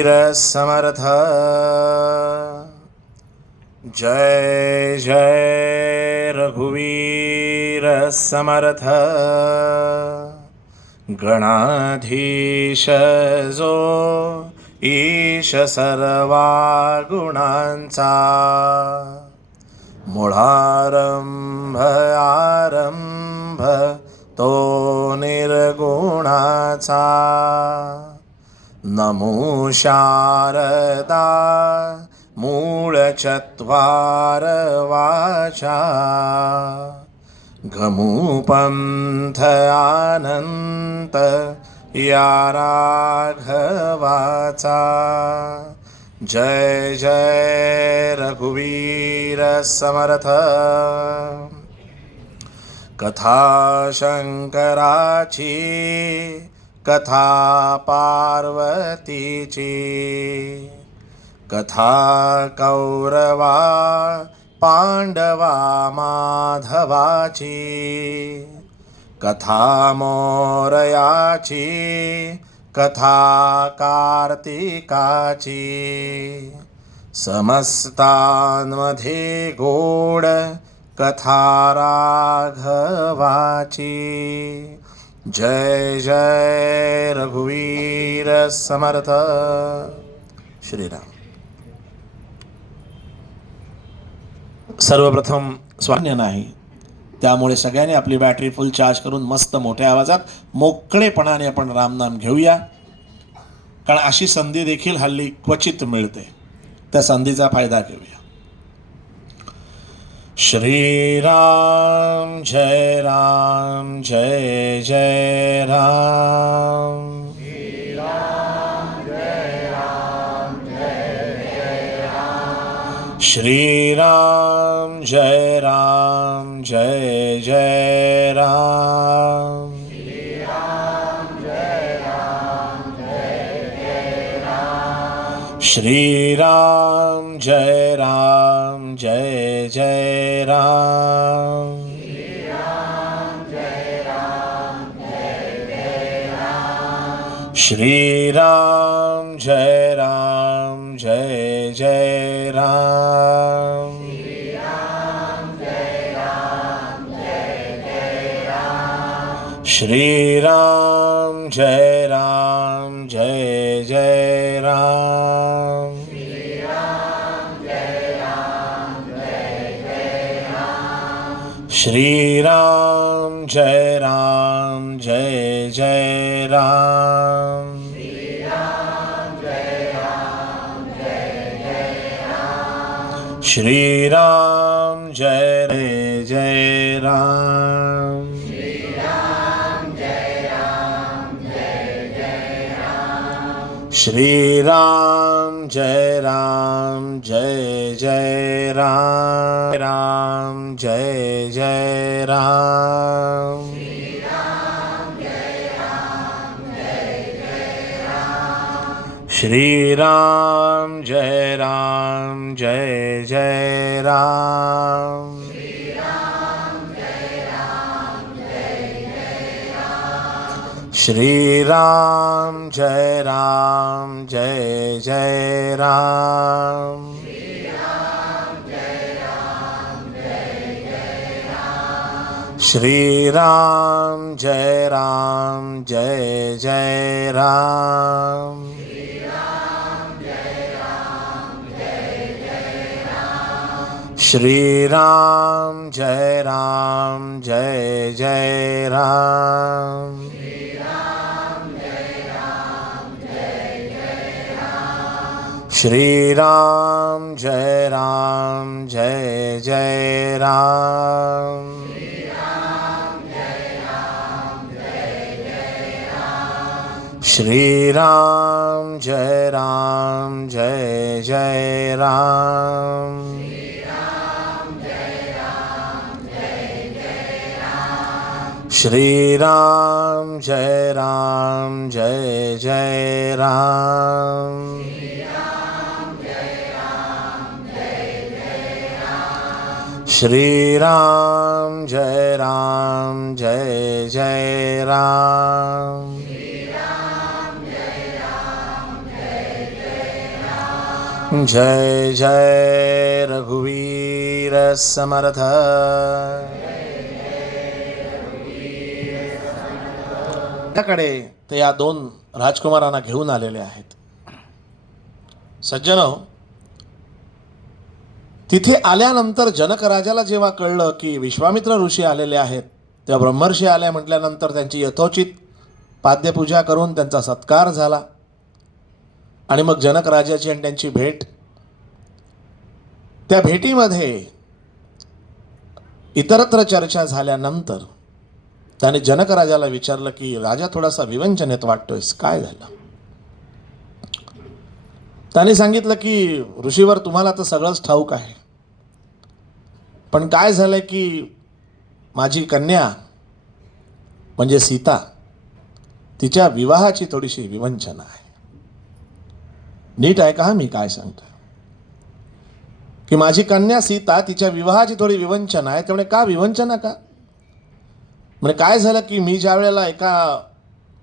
रघुवीर समर्थ। जय जय रघुवीर समर्थ। गणाधीश जो ईश सर्वा गुणांचा, मूळारंभ आरंभ तो निर्गुणाचा। नमो शारदा मूळ चत्वार वाचा, घमू पंथ आनंत या राघवाचा। जय जय रघुवीर समर्थ। कथा शंकराची कथा पार्वतीची, कथा कौरवा पांडवा माधवाची, कथा मोरयाची कथा कार्तिकाची। समस्तांमध्ये गोड कथा राघवाची। जय जय रघुवीर समर्थ। श्रीराम। सर्वप्रथम स्वान्य नाही, त्यामुळे सगळ्यांनी आपली बॅटरी फुल चार्ज करून मस्त मोठ्या आवाजात मोकळेपणाने आपण रामनाम घेऊया, कारण अशी संधी देखील हल्ली क्वचित मिळते, त्या संधीचा फायदा घेऊया। श्रीराम जय राम जय जय राम। श्रीराम जय राम जय जय राम। श्रीराम जय राम जय जय राम। श्रीराम जय राम जय जय राम। श्रीराम जय राम जय जय राम। श्रीराम जय राम जय जय राम। श्रीराम जय जय राम। श्रीराम जय राम जय जय राम। राम जय जय राम। श्रीराम जय राम जय जय राम। श्रीराम जय राम जय जय राम। श्रीराम जय राम जय जय राम। श्रीराम जय राम जय जय राम। श्रीराम जय राम जय जय राम। श्रीराम जय राम जय जय राम। श्रीराम जय राम जय जय राम। श्रीराम जय राम जय जय राम। जय जय रघुवीर समर्थ। त्याकडे ते या दोन राजकुमारांना घेऊन आलेले आहेत. सज्जनो, तिथे आल्यानंतर जनक राजाला जेव्हा कळलं की विश्वामित्र ऋषी आलेले आहेत, तेव्हा ब्रह्मर्षी आल्या म्हटल्यानंतर त्यांची यथोचित पाद्यपूजा करून त्यांचा सत्कार झाला. आणि मग जनक राजाची आणि त्यांची भेट. त्या भेटीमध्ये इतरत्र चर्चा झाल्यानंतर त्याने जनक राजाला विचारलं की राजा थोडासा विवंचनेत वाटतोयस, काय झालं? त्याने सांगितलं की ऋषीवर तुम्हाला तर सगळंच ठाऊक आहे, पण काय झालंय की माझी कन्या म्हणजे सीता, तिच्या विवाहाची थोडीशी विवंचना आहे. नीट आहे का मी काय सांगतोय? की माझी कन्या सीता, तिच्या विवाहाची थोडी विवंचना आहे. त्यामुळे का विवंचना का? म्हणजे काय झालं की मी ज्या वेळेला एका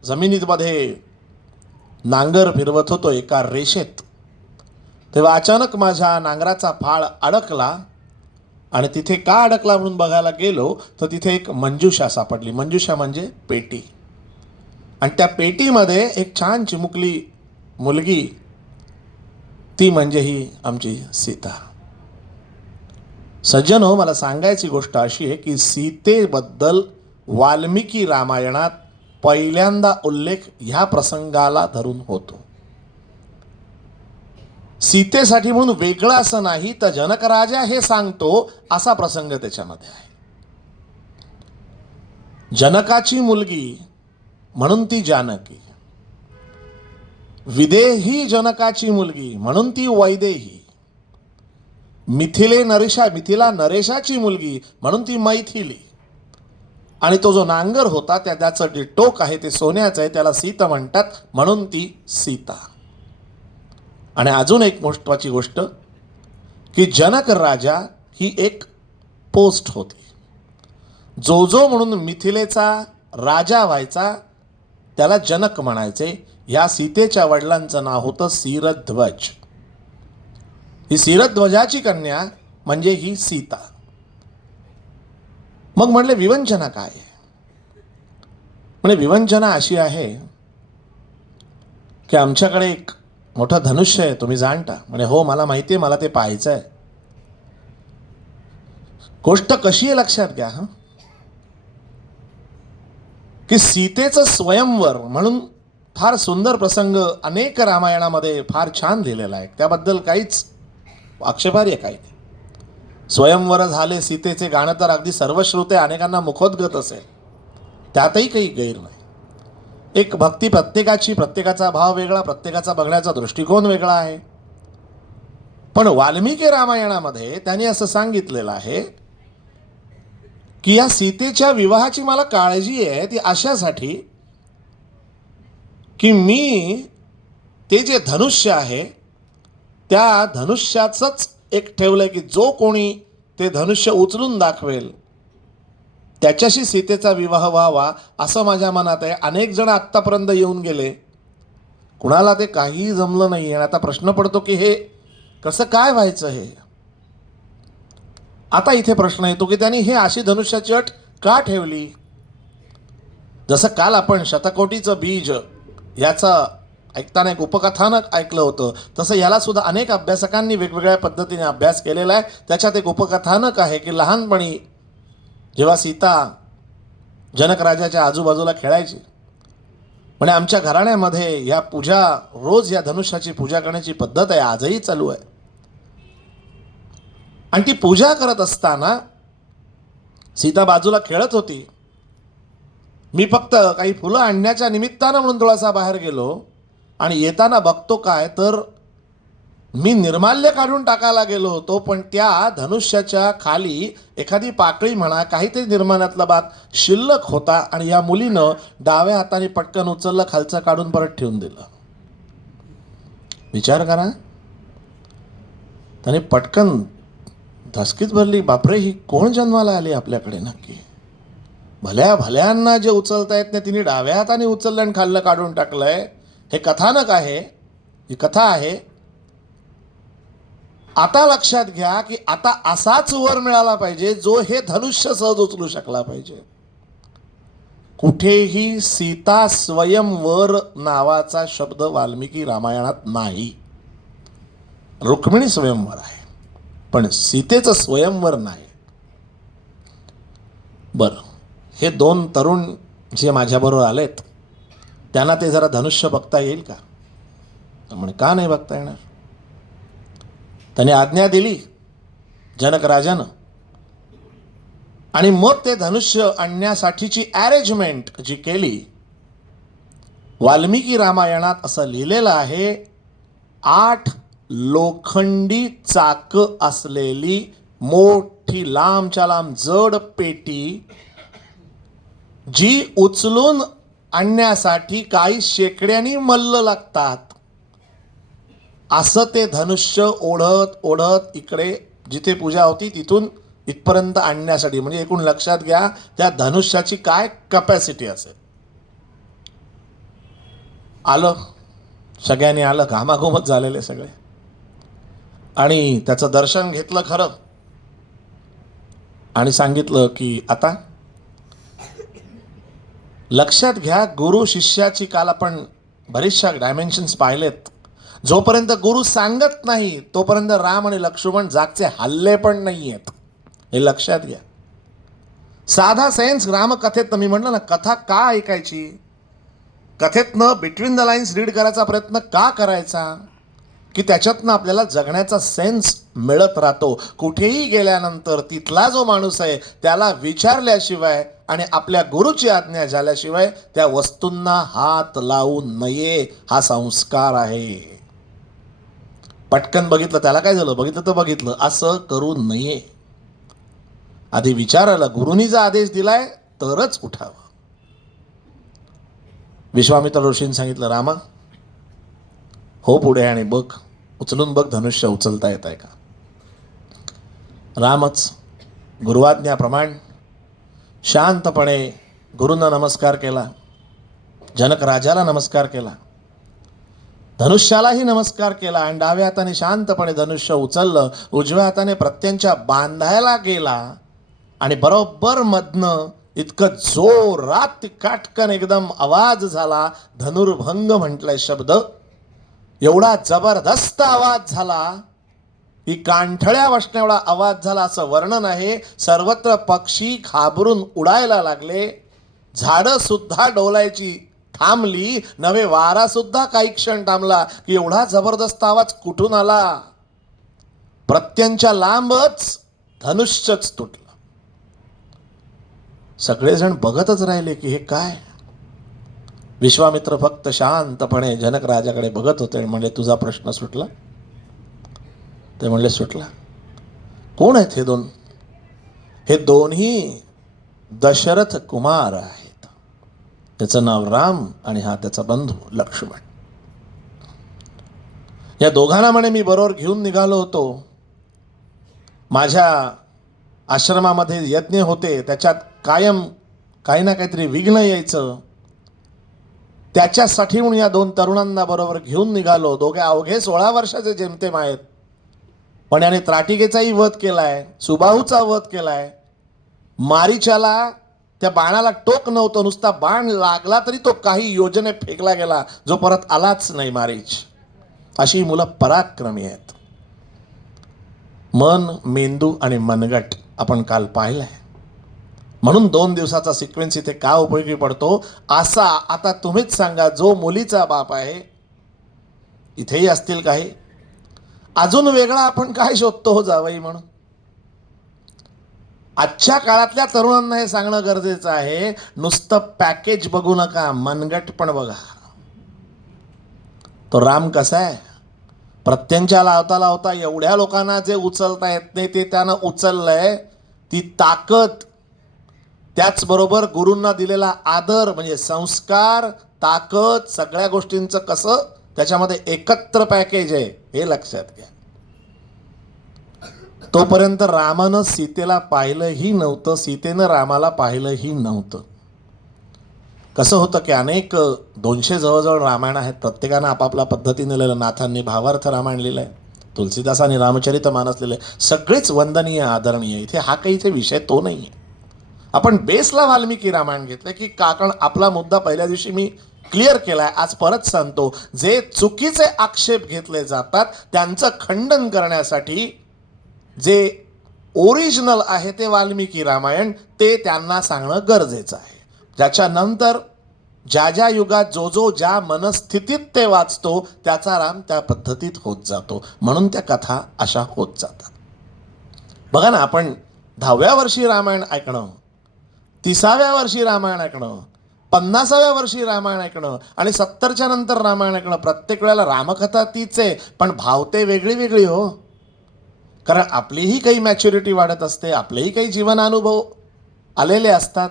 जमिनीमध्ये नांगर फिरवत होतो एका रेषेत, तेव्हा अचानक माझ्या नांगराचा फाळ अडकला. आणि तिथे का अडकला म्हणून बघायला गेलो तर तिथे एक मंजुषा सापडली. मंजुषा म्हणजे पेटी. आणि त्या पेटीमध्ये एक छान चिमुकली मुलगी, ती म्हणजे ही आमची सीता. सज्जनो, मला सांगायची गोष्ट अशी आहे की सीतेबद्दल वाल्मिकी रामायणात पहिल्यांदा उल्लेख ह्या प्रसंगाला धरून होतो. सीतेसाठी म्हणून वेगळं असं नाही, तर जनक राजा हे सांगतो असा प्रसंग त्याच्यामध्ये आहे. जनकाची मुलगी म्हणून ती जानकी, विदेही जनकाची मुलगी म्हणून ती वैदेही, मिथिला नरेशाची मुलगी म्हणून ती मैथिली. आणि तो जो नांगर होता त्याचं जे टोक आहे ते सोन्याचं आहे, त्याला सीत म्हणतात, म्हणून ती सीता. आणि अजून एक महत्त्वाची गोष्ट की जनक राजा ही एक पोस्ट होती. जो म्हणून मिथिलेचा राजा व्हायचा त्याला जनक म्हणायचे. या सीतेच्या वडिलांचं नाव होतं शिरध्वज. ही शिरध्वजाची कन्या म्हणजे ही सीता. मग म्हणले विवंचना काय? म्हणजे विवंचना अशी आहे की आमच्याकडे एक मोठं धनुष्य आहे, तुम्ही जाणता? म्हणे हो मला माहिती आहे, मला ते पाहायचं आहे. गोष्ट कशी आहे लक्षात घ्या की सीतेचं स्वयंवर म्हणून फार सुंदर प्रसंग अनेक रामायणामध्ये फार छान लिहिलेला आहे. त्याबद्दल काहीच आक्षेपार्ह काही नाही. स्वयंवर झाले सीतेचे गाणं तर अगदी सर्वश्रुते अनेकांना मुखोद्गत असेल, त्यातही काही गैर नाही. एक भक्ती प्रत्येकाचा भाव वेगळा, प्रत्येकाचा बघण्याचा दृष्टिकोन वेगळा आहे. पण वाल्मिकी रामायणामध्ये त्यांनी असं सांगितलेलं आहे की या सीतेच्या विवाहाची मला काळजी आहे, ती अशासाठी की मी ते जे धनुष्य आहे त्या धनुष्याचंच एक ठेवलंय की जो कोणी ते धनुष्य उचलून दाखवेल त्याच्याशी सीतेचा विवाह व्हावा असं माझ्या मनात आहे. अनेक जण आत्तापर्यंत येऊन गेले, कुणाला ते काही जमलं नाही. आणि आता प्रश्न पडतो की हे कसं काय व्हायचं? हे आता इथे प्रश्न येतो की त्यांनी हे अशी धनुष्याची अट का ठेवली? जसं काल आपण शतकोटीचं बीज याचं ऐकताना एक उपकथानक ऐकलं होतं, तसं याला सुद्धा अनेक अभ्यासकांनी वेगवेगळ्या पद्धतीने अभ्यास केलेला आहे. त्याच्यात एक उपकथानक आहे की लहानपणी जेव्हा सीता जनक राजाच्या आजूबाजूला खेळायची, म्हणजे आमच्या घराण्यामध्ये या पूजा, रोज या धनुष्याची पूजा करण्याची पद्धत आहे, आजही चालू आहे. आणि ती पूजा करत असताना सीता बाजूला खेळत होती. मी फक्त काही फुलं आणण्याच्या निमित्तानं म्हणून थोडासा बाहेर गेलो आणि येताना बघतो काय तर मी निर्माल्य काढून टाकायला गेलो होतो, पण त्या धनुष्याच्या खाली एखादी पाकळी म्हणा काहीतरी निर्माल्यातला भाग शिल्लक होता. आणि या मुलीनं डाव्या हाताने पटकन उचललं, खालचं काढून परत ठेवून दिलं. विचार करा, त्याने पटकन धसकीच भरली, बापरे ही कोण जन्माला आली आपल्याकडे नक्की? भल्यांना जे उचलता येत नाही तिने डाव्या हाताने उचललं आणि खाल्लं काढून टाकलंय. हे कथानक आहे, ही कथा आहे. आता लक्षात घ्या की आता असाच वर मिळाला पाहिजे जो हे धनुष्य सहज उचलू शकला पाहिजे. कुठेही सीता स्वयंवर नावाचा शब्द वाल्मिकी रामायणात नाही. रुक्मिणी स्वयंवर आहे पण सीतेचं स्वयंवर नाही. बरं, हे दोन तरुण जे माझ्याबरोबर आलेत त्यांना ते जरा धनुष्य बघता येईल का? म्हणे का नाही बघता येणार. त्याने आज्ञा दिली जनक राजानं आणि मग ते धनुष्य आणण्यासाठीची अरेंजमेंट जी केली. वाल्मिकी रामायणात असं लिहिलेलं आहे 8 लोखंडी चाक असलेली मोठी लांबच्या लांब जड पेटी जी उचलून आणण्यासाठी काही शेकड्यांनी मल्ल लागतात. असं ते धनुष्य ओढत ओढत इकडे जिथे पूजा होती तिथून इथपर्यंत आणण्यासाठी. म्हणजे एकूण लक्षात घ्या त्या धनुष्याची काय कपॅसिटी असेल. आलं, सगळ्यांनी आलं, घामाघूमच झालेले सगळे आणि त्याचं दर्शन घेतलं खरं आणि सांगितलं की आता लक्षात घ्या गुरु शिष्याची काल आपण बरेचशा डायमेन्शन्स पाहिलेत. जोपर्यंत गुरु सांगत नाही तोपर्यंत राम आणि लक्ष्मण जागचे हल्ले पण नाही आहेत, हे लक्षात घ्या. साधा सेन्स रामकथेत मी म्हटलं ना, कथा का ऐकायची, कथेतनं बिटवीन द लाईन्स रीड करायचा प्रयत्न का करायचा की त्याच्यातनं आपल्याला जगण्याचा सेन्स मिळत राहतो. कुठेही गेल्यानंतर तिथला जो माणूस आहे त्याला विचारल्याशिवाय आणि आपल्या गुरुची आज्ञा झाल्याशिवाय त्या वस्तूंना हात लावू नये, हा संस्कार आहे. पटकन बघितलं त्याला काय झालं, बघितलं तर बघितलं, असं करू नये. आधी विचारायला गुरुनी जर आदेश दिलाय तरच उठावं. विश्वामित्र ऋषींनी सांगितलं रामा हो पुढे आणि बघ, उचलून बघ धनुष्य उचलता येत आहे का. रामच गुरुवाज्ञाप्रमाणे शांतपणे गुरूंना नमस्कार केला, जनक राजाला नमस्कार केला, धनुष्यालाही नमस्कार केला आणि डाव्या हाताने शांतपणे धनुष्य उचललं. उजव्या हाताने प्रत्यंच्या बांधायला गेला आणि बरोबर मधनं इतकं जोरात काटकन एकदम आवाज झाला. धनुर्भंग म्हटलाय शब्द, एवढा जबरदस्त आवाज झाला की कांठळ्या बसण्या एवढा आवाज झाला असं वर्णन आहे. सर्वत्र पक्षी घाबरून उडायला लागले, झाडं सुद्धा डोलायची थांबली, नवे वारा सुद्धा काही क्षण थांबला की एवढा जबरदस्त आवाज कुठून आला. प्रत्यंच्या लांबच धनुष्यच तुटलं. सगळेजण बघतच राहिले की हे काय. विश्वामित्र फक्त शांतपणे जनक राजाकडे बघत होते आणि म्हणले तुझा प्रश्न सुटला. ते म्हणले सुटला. कोण आहेत हे दोन. हे दोन्ही दशरथ कुमार आहेत. त्याचं नाव राम आणि हा त्याचा बंधू लक्ष्मण. या दोघांना म्हणे मी बरोबर घेऊन निघालो होतो. माझ्या आश्रमामध्ये यज्ञ होते, त्याच्यात कायम काही ना काहीतरी विघ्न यायचं, त्याच्यासाठी म्हणून या दोन तरुणांना बरोबर घेऊन निघालो. दोघे अवघे 16 वर्षाचे जेमतेम आहेत, पण याने त्राटिकेचाही वध केलाय, सुबाहूचा वध केलाय. मारीच्याला त्या बाणाला टोक नव्हतं, नुसता बाण लागला तरी तो काही योजने फेकला गेला, जो परत आलाच नाही मारीच. अशी मुलं पराक्रमी आहेत. मन, मेंदू आणि मनगट आपण काल पाहिलंय. म्हणून 2 दिवसाचा सिक्वेन्स इथे का उपयोगी पडतो असा आता तुम्हीच सांगा. जो मुलीचा बाप आहे, इथेही असतील काही, अजून वेगळा आपण काय शोधतो हो जावई म्हणून. आजच्या काळातल्या तरुणांना हे सांगणं गरजेचं आहे. नुसतं पॅकेज बघू नका, मनगट पण बघा. तो राम कसा आहे, प्रत्यंच्या लावता लावता एवढ्या लोकांना जे उचलता येत नाही ते त्यानं उचललंय. ती ताकद, त्याचबरोबर गुरूंना दिलेला आदर म्हणजे संस्कार, ताकद, सगळ्या गोष्टींचं कसं त्याच्यामध्ये एकत्र पॅकेज आहे हे लक्षात घ्या. तोपर्यंत रामानं सीतेला पाहिलंही नव्हतं, सीतेनं रामाला पाहिलंही नव्हतं. कसं होतं की अनेक 200 जवळजवळ रामायण आहेत, प्रत्येकानं आपापल्या पद्धतीने लिहिलं. नाथांनी भावार्थ रामायण लिहिलंय, तुलसीदासांनी रामचरितमानस लिहिले, सगळेच वंदनीय आदरणीय. इथे हा काही इथे विषय तो नाही आहे. आपण बेसला वाल्मिकी रामायण घेतलं की कारण आपला मुद्दा पहिल्या दिवशी मी क्लिअर केलाय, आज परत सांगतो. जे चुकीचे आक्षेप घेतले जातात त्यांचं खंडन करण्यासाठी जे ओरिजिनल आहे ते वाल्मिकी रामायण, ते त्यांना सांगणं गरजेचं आहे. ज्याच्यानंतर ज्या ज्या युगात जो जो ज्या मनस्थितीत ते वाचतो त्याचा राम त्या पद्धतीत होत जातो. म्हणून त्या कथा अशा होत जातात. बघा ना, आपण 10व्या वर्षी रामायण ऐकणं, 30व्या वर्षी रामायण ऐकणं, 50व्या वर्षी रामायण ऐकणं आणि 70च्या नंतर रामायण ऐकणं, प्रत्येक वेळेला रामकथा तीच आहे, पण भावते वेगळी वेगळी हो. कारण आपलीही काही मॅच्युरिटी वाढत असते, आपलेही काही जीवनानुभव आलेले असतात,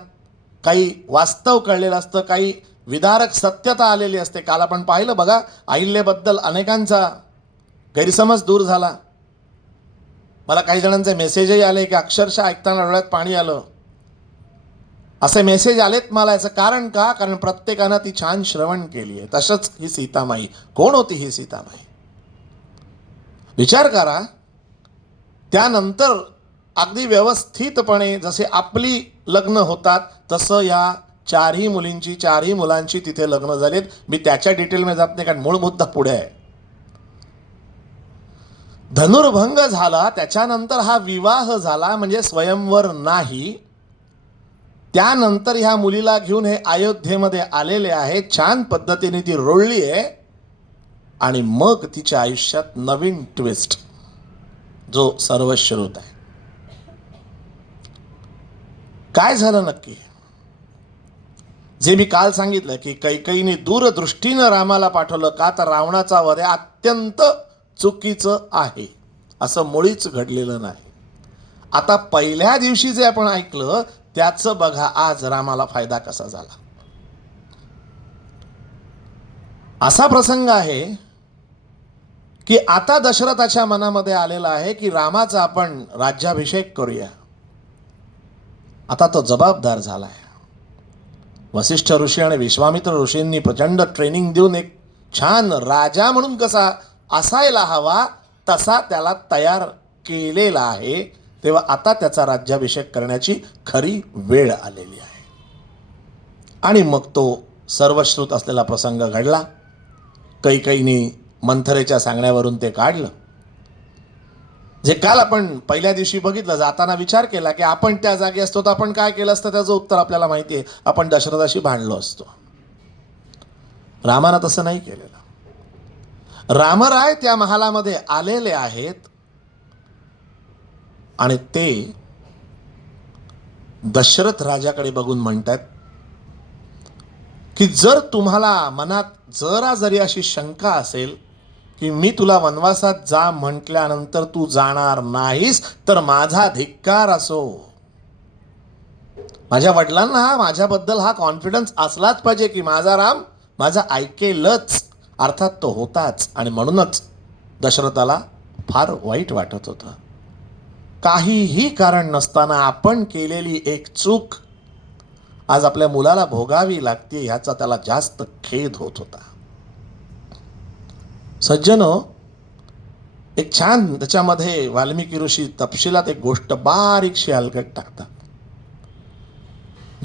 काही वास्तव कळलेलं असतं, काही विदारक सत्यता आलेली असते. काल आपण पाहिलं बघा, अहिल्याबद्दल अनेकांचा गैरसमज दूर झाला. मला काही जणांचे मेसेजही आले की अक्षरशः ऐकताना डोळ्यात पाणी आलं. असे मेसेज आलेत मला. याचं कारण का? कारण प्रत्येकानं ती छान श्रवण केली आहे. तसंच ही सीतामाई, कोण होती ही सीतामाई? विचार करा. त्यानंतर अगदी व्यवस्थितपणे जसे आपली लग्न होतात तसं या चारही मुलींची, चारही मुलांची तिथे लग्न झालीत. मी त्याच्या डिटेलमध्ये जात नाही कारण मूळ मुद्दा पुढे आहे. धनुर्भंग झाला, त्याच्यानंतर हा विवाह झाला, म्हणजे स्वयंवर नाही. त्यानंतर ह्या मुलीला घेऊन हे अयोध्येमध्ये आलेले आहेत. छान पद्धतीने ती रोळली आहे आणि मग तिच्या आयुष्यात नवीन ट्विस्ट जो सर्वश्रुत आहे. काय झालं नक्की? जे मी काल सांगितलं की कैकेयीने दूरदृष्टीनं रामाला पाठवलं का, तर रावणाचा वध अत्यंत चुकीचं आहे, असं मुळीच घडलेलं नाही. आता पहिल्या दिवशी जे आपण ऐकलं त्याचं बघा आज रामाला फायदा कसा झाला. असा प्रसंग आहे की आता दशरथाच्या मनामध्ये आलेला आहे की रामाचा आपण राज्याभिषेक करूया. आता तो जबाबदार झालाय. वसिष्ठ ऋषी आणि विश्वामित्र ऋषींनी प्रचंड ट्रेनिंग देऊन एक छान राजा म्हणून कसा असायला हवा तसा त्याला तयार केलेला आहे. तेव्हा आता त्याचा राज्याभिषेक करण्याची खरी वेळ आलेली आहे. आणि मग तो सर्वश्रुत असलेला प्रसंग घडला. कैकेयीने मंथरेच्या सांगण्यावरून ते काढलं. जे काल आपण पहिल्या दिवशी बघितलं, जाताना विचार केला की आपण त्या जागी असतो तर आपण काय केलं असतं. त्याचं उत्तर आपल्याला माहिती आहे, आपण दशरथाशी भांडलो असतो. रामानं तसं नाही केलेलं. रामराय त्या महालामध्ये आलेले आहेत आणि ते दशरथ राजाकडे बघून म्हणतात की जर तुम्हाला मनात जरा जरी अशी शंका असेल की मी तुला वनवासात जा म्हटल्यानंतर तू जाणार नाहीस, तर माझा धिक्कार असो. माझ्या वडिलांना माझ्याबद्दल हा कॉन्फिडन्स असलाच पाहिजे की माझा राम माझा ऐकेलच. अर्थात तो होताच. आणि म्हणूनच दशरथाला फार वाईट वाटत होतं. काहीही कारण नसताना आपण केलेली एक चूक आज आपल्या मुलाला भोगावी लागते ह्याचा त्याला जास्त खेद होत होता. सज्जनो, एक छान त्याच्यामध्ये वाल्मिकी ऋषी तपशिलात एक गोष्ट बारीकशी अलगट टाकतात.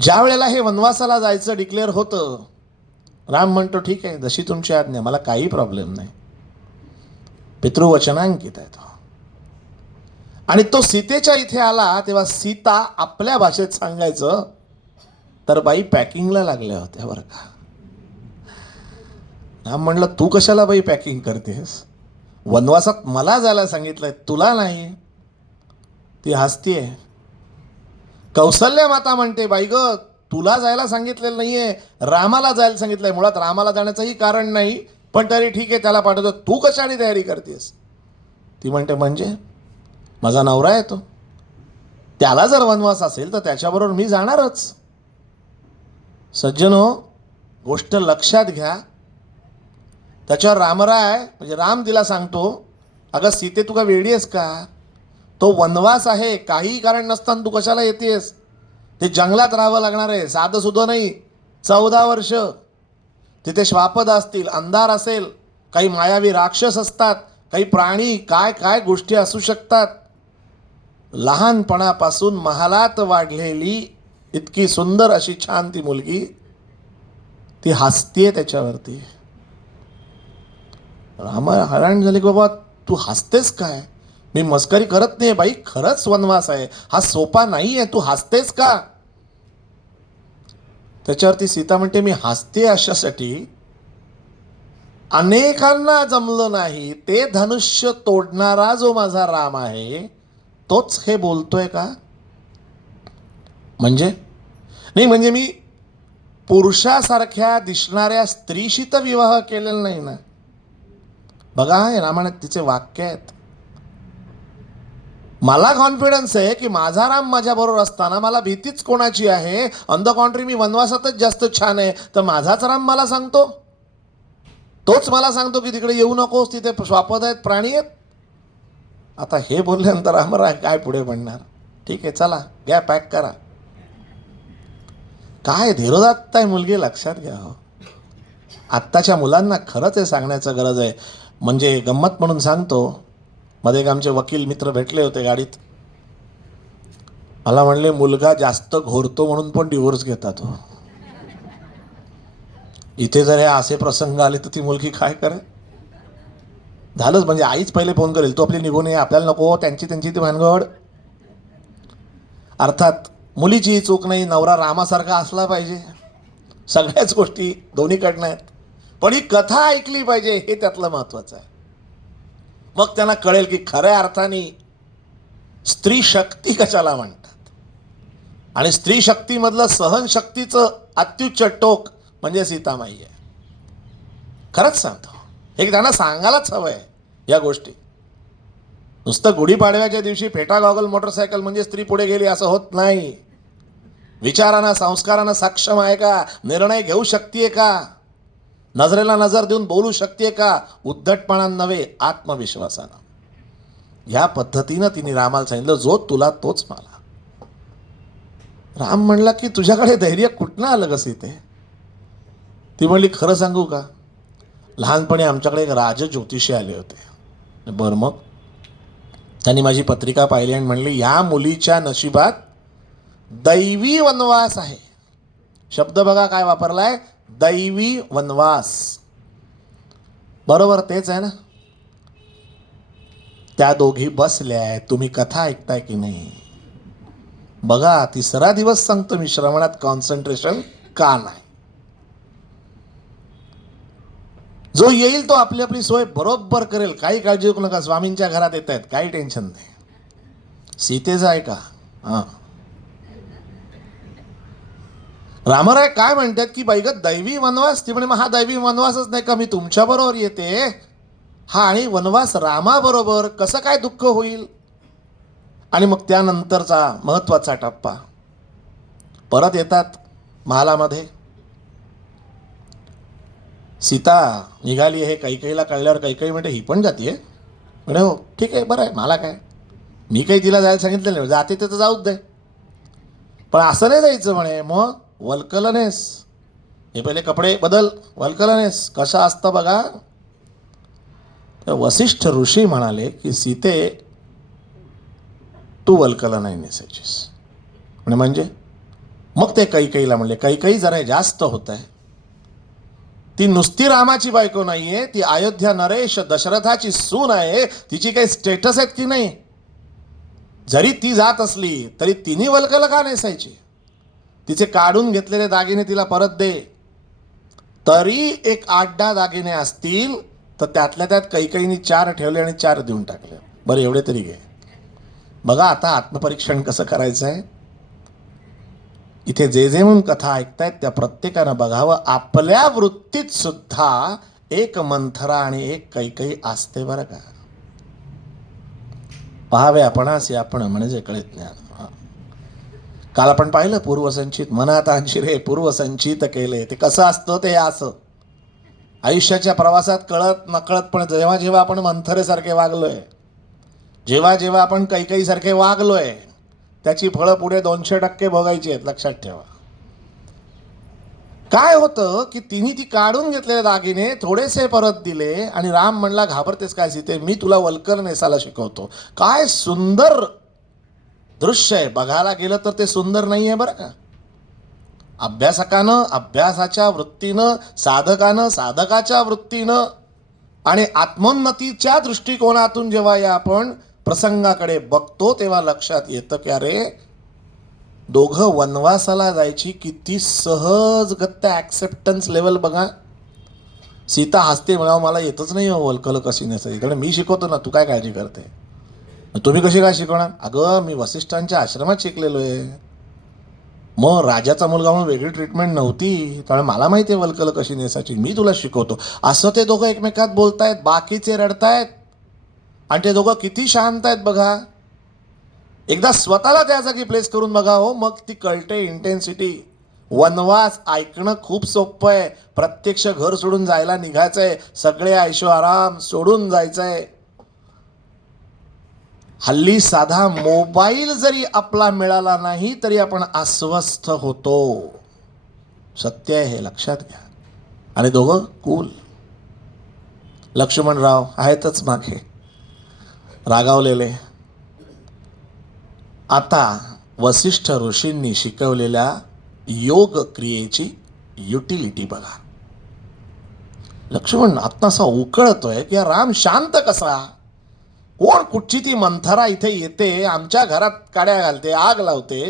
ज्या वेळेला हे वनवासाला जायचं डिक्लेअर होतं, राम म्हणतो ठीक आहे, जशी तुमची आज्ञा, मला काही प्रॉब्लेम नाही. पितृवचनांकित आहे तो. आणि तो सीतेच्या इथे आला तेव्हा सीता आपल्या भाषेत सांगायचं तर बाई पॅकिंगला लागल्या होत्या बरं का. राम म्हणलं तू कशाला बाई पॅकिंग करतेस? वनवासात मला जायला सांगितलंय, तुला नाही. ती हसतीये. कौसल्य माता म्हणते बाई ग, तुला जायला सांगितलेलं नाहीये, रामाला जायला सांगितलंय. मुळात रामाला जाण्याचंही कारण नाही, पण तरी ठीक आहे त्याला पाठवतो, तू कशाने तयारी करतेस? ती म्हणते म्हणजे माझा नवरा येतो, त्याला जर वनवास असेल तर त्याच्याबरोबर मी जाणारच. सज्जनो, गोष्ट लक्षात घ्या. त्याच्यावर रामराय म्हणजे राम तिला सांगतो, अगं सीते तू का वेडी आहेस का? तो वनवास आहे, काही कारण नसताना तू कशाला येतेस? ते जंगलात राहावं लागणार आहे, साधं सुद्धा नाही. 14 वर्ष तिथे श्वापद असतील, अंधार असेल, काही मायावी राक्षस असतात, काही प्राणी, काय काय गोष्टी असू शकतात. लहानपणापासून महालात वाढलेली इतकी सुंदर अशी छान ती मुलगी, ती हसतीये त्याच्यावरती. राम हैराण झाले की बाबा तू हसतेस काय? मी मस्करी करत नाही बाई, खरंच वनवास आहे हा, सोपा नाही आहे, तू हसतेस का? त्याच्यावरती सीता म्हणते मी हसते अशासाठी, अनेकांना जमलं नाही ते धनुष्य तोडणारा जो माझा राम आहे तोच हे बोलतोय का? म्हणजे नाही, म्हणजे मी पुरुषासारख्या दिसणाऱ्या स्त्रीशी तर विवाह केलेला नाही ना. बघा हे रामायणात तिचे वाक्य आहेत. मला कॉन्फिडन्स आहे की माझा राम माझ्याबरोबर असताना मला भीतीच कोणाची आहे. ऑन द कॉन्ट्री मी वनवासातच जास्त छान आहे, तर माझाच राम मला सांगतो, तोच मला सांगतो की तिकडे येऊ नकोस, तिथे स्वापद आहेत, प्राणी आहेत. आता हे बोलल्यानंतर आम्हाला काय पुढे म्हणणार. ठीक आहे चला घ्या, पॅक करा. काय धीरोदात्त आहे मुलगी, लक्षात घ्या हो. आत्ताच्या मुलांना खरंच हे सांगण्याचं गरज आहे. म्हणजे गंमत म्हणून सांगतो, मध्ये एक आमचे वकील मित्र भेटले होते गाडीत. मला म्हणले मुलगा जास्त घोरतो म्हणून पण डिवोर्स घेतात हो. इथे जर हे असे प्रसंग आले तर ती मुलगी काय करे. झालंच म्हणजे आईच पहिले फोन करेल, तू आपली निघून ये, आपल्याला नको, त्यांची ती भानगड. अर्थात मुलीची चूक नाही, नवरा रामासारखा असला पाहिजे, सगळ्याच गोष्टी दोन्हीकडनं आहेत. पण ही कथा ऐकली पाहिजे, हे त्यातलं महत्वाचं आहे. मग त्यांना कळेल की खऱ्या अर्थाने स्त्री शक्ती कशाला म्हणतात. आणि स्त्री शक्तीमधलं सहनशक्तीचं अत्युच्च टोक म्हणजे सीतामाई आहे. खरंच सांगतो, हे त्यांना सांगायलाच हवं आहे या गोष्टी. नुसतं गुढीपाडव्याच्या दिवशी फेटा गॉगल मोटरसायकल म्हणजे स्त्री पुढे गेली असं होत नाही. विचारानं संस्कारानं सक्षम आहे का, निर्णय घेऊ शकते का, नजरेला नजर देऊन बोलू शकते का, उद्धटपणानं नव्हे आत्मविश्वासानं. ह्या पद्धतीनं तिने रामाला सांगितलं, जो तुला तोच मला. राम म्हणला की तुझ्याकडे धैर्य कुठनं आलं ग सीते? ती म्हणली खरं सांगू का, लहानपणी आमच्याकडे एक राजज्योतिषी आले होते. बरं, मग त्यांनी माझी पत्रिका पाहिली आणि म्हणली या मुलीच्या नशिबात दैवी वनवास आहे. शब्द बघा काय वापरलाय, दैवी वनवास. बरोबर तेच आहे ना. त्या दोघी बसल्या, तुम्ही कथा ऐकताय की नाही बघा. तिसरा दिवस सांगतो मी, श्रवणात कॉन्सन्ट्रेशन का नाही. जो येईल तो आपली आपली सोय बरोबर करेल, काही काळजी करू नका. स्वामींच्या घरात येत आहेत, काही टेन्शन नाही. सीतेचं आहे का? हां, रामराय काय म्हणतात की बाई ग दैवी वनवास. ती म्हणे मग हा दैवी वनवासच नाही का, मी तुमच्या बरोबर येते हा, आणि वनवास रामाबरोबर कसं काय दुःख होईल. आणि मग त्यानंतरचा महत्वाचा टप्पा, परत येतात महालामध्ये. सीता निघाली हे कैकेयीला कळल्यावर कैकेयी म्हणते ही पण जातीये. म्हणे हो ठीक आहे, बरं आहे, मला काय, मी काही तिला जायला सांगितलं नाही, जाते तर जाऊच दे, पण असं नाही जायचं म्हणे. मग वल्कलनेस, हे पहिले कपडे बदल, वल्कलनेस कसं असतं बघा. वसिष्ठ ऋषी म्हणाले की सीते तू वल्कल नाही नेसायचीस. म्हणजे मग ते कैकेयीला म्हणले कैकेयी जरा जास्त होत आहे, ती नुसती रामाची बायको नाहीये, ती अयोध्या नरेश दशरथाची सून आहे, तिची काही स्टेटस आहेत की नाही. जरी ती जात असली तरी तिने वल्कल का नेसायची. तिचे काढून घेतलेले दागिने तिला परत दे. तरी एक 8-10 दागिने असतील तर त्यातल्या त्यात कैकेयीने 4 ठेवले आणि 4 देऊन टाकले. बरं एवढे तरी घे. बघा आता आत्मपरीक्षण कसं करायचं आहे. इथे जे जे म्हणून कथा ऐकतायत त्या प्रत्येकानं बघावं, आपल्या वृत्तीत सुद्धा एक मंथरा आणि एक कैकेयी असते बरं का. पाहावे आपणासी आपण म्हणजे कळे ज्ञान. काल आपण पाहिलं पूर्वसंचित, मनात आणशी रे पूर्वसंचित केले. ते कसं असतं ते असं आयुष्याच्या प्रवासात कळत नकळत, पण जेव्हा जेव्हा आपण मंथरेसारखे वागलोय, जेव्हा जेव्हा आपण कैकेयीसारखे वागलोय, त्याची फळं पुढे 200% भोगायची आहेत, लक्षात ठेवा. काय होतं की तिने ती काढून घेतलेले दागिने थोडेसे परत दिले आणि राम म्हणला, घाबरतेस काय सीते, मी तुला वल्कर नेसायला शिकवतो. काय सुंदर दृश्य आहे, बघायला गेलं तर ते सुंदर नाही आहे बरं का. अभ्यासकानं अभ्यासाच्या वृत्तीनं, साधकानं साधकाच्या वृत्तीनं आणि आत्मोन्नतीच्या दृष्टिकोनातून जेव्हा या आपण प्रसंगाकडे बघतो तेव्हा लक्षात येतं की अरे, दोघं वनवासाला जायची किती सहजगत्या ॲक्सेप्टन्स लेवल बघा. सीता हसते, म्हणावं मला येतच नाही हो वल्कल कशी नेसायची, इकडे मी शिकवतो ना, तू काय काळजी करते, तुम्ही कशी काय शिकवणार. अगं मी वसिष्ठांच्या आश्रमात शिकलेलो आहे, मग राजाचा मुलगा म्हणून वेगळी ट्रीटमेंट नव्हती, त्यामुळे मला माहिती आहे वल्कल कशी नेसायची, मी तुला शिकवतो. असं ते दोघं एकमेकात बोलतायत, बाकीचे रडतायत आणि ते दोघं किती शांत आहेत बघा. एकदा स्वतःला त्या जागी प्लेस करून बघा हो, मग ती कळते इंटेन्सिटी. वनवास ऐकणं खूप सोपं आहे, प्रत्यक्ष घर सोडून जायला निघायचंय, सगळे ऐशो आराम सोडून जायचंय. हल्ली साधा मोबाईल जरी आपला मिळाला नाही तरी आपण अस्वस्थ होतो, सत्य आहे हे लक्षात घ्या. आणि दोघं कूल. लक्ष्मणराव आहेतच मागे रागावलेले. आता वसिष्ठ ऋषींनी शिकवलेल्या योग क्रियेची युटिलिटी बघा. लक्ष्मण आत्तासा उकळतोय की राम शांत कसा, कोण कुठची ती मंथरा इथे येते, आमच्या घरात काड्या घालते, आग लावते,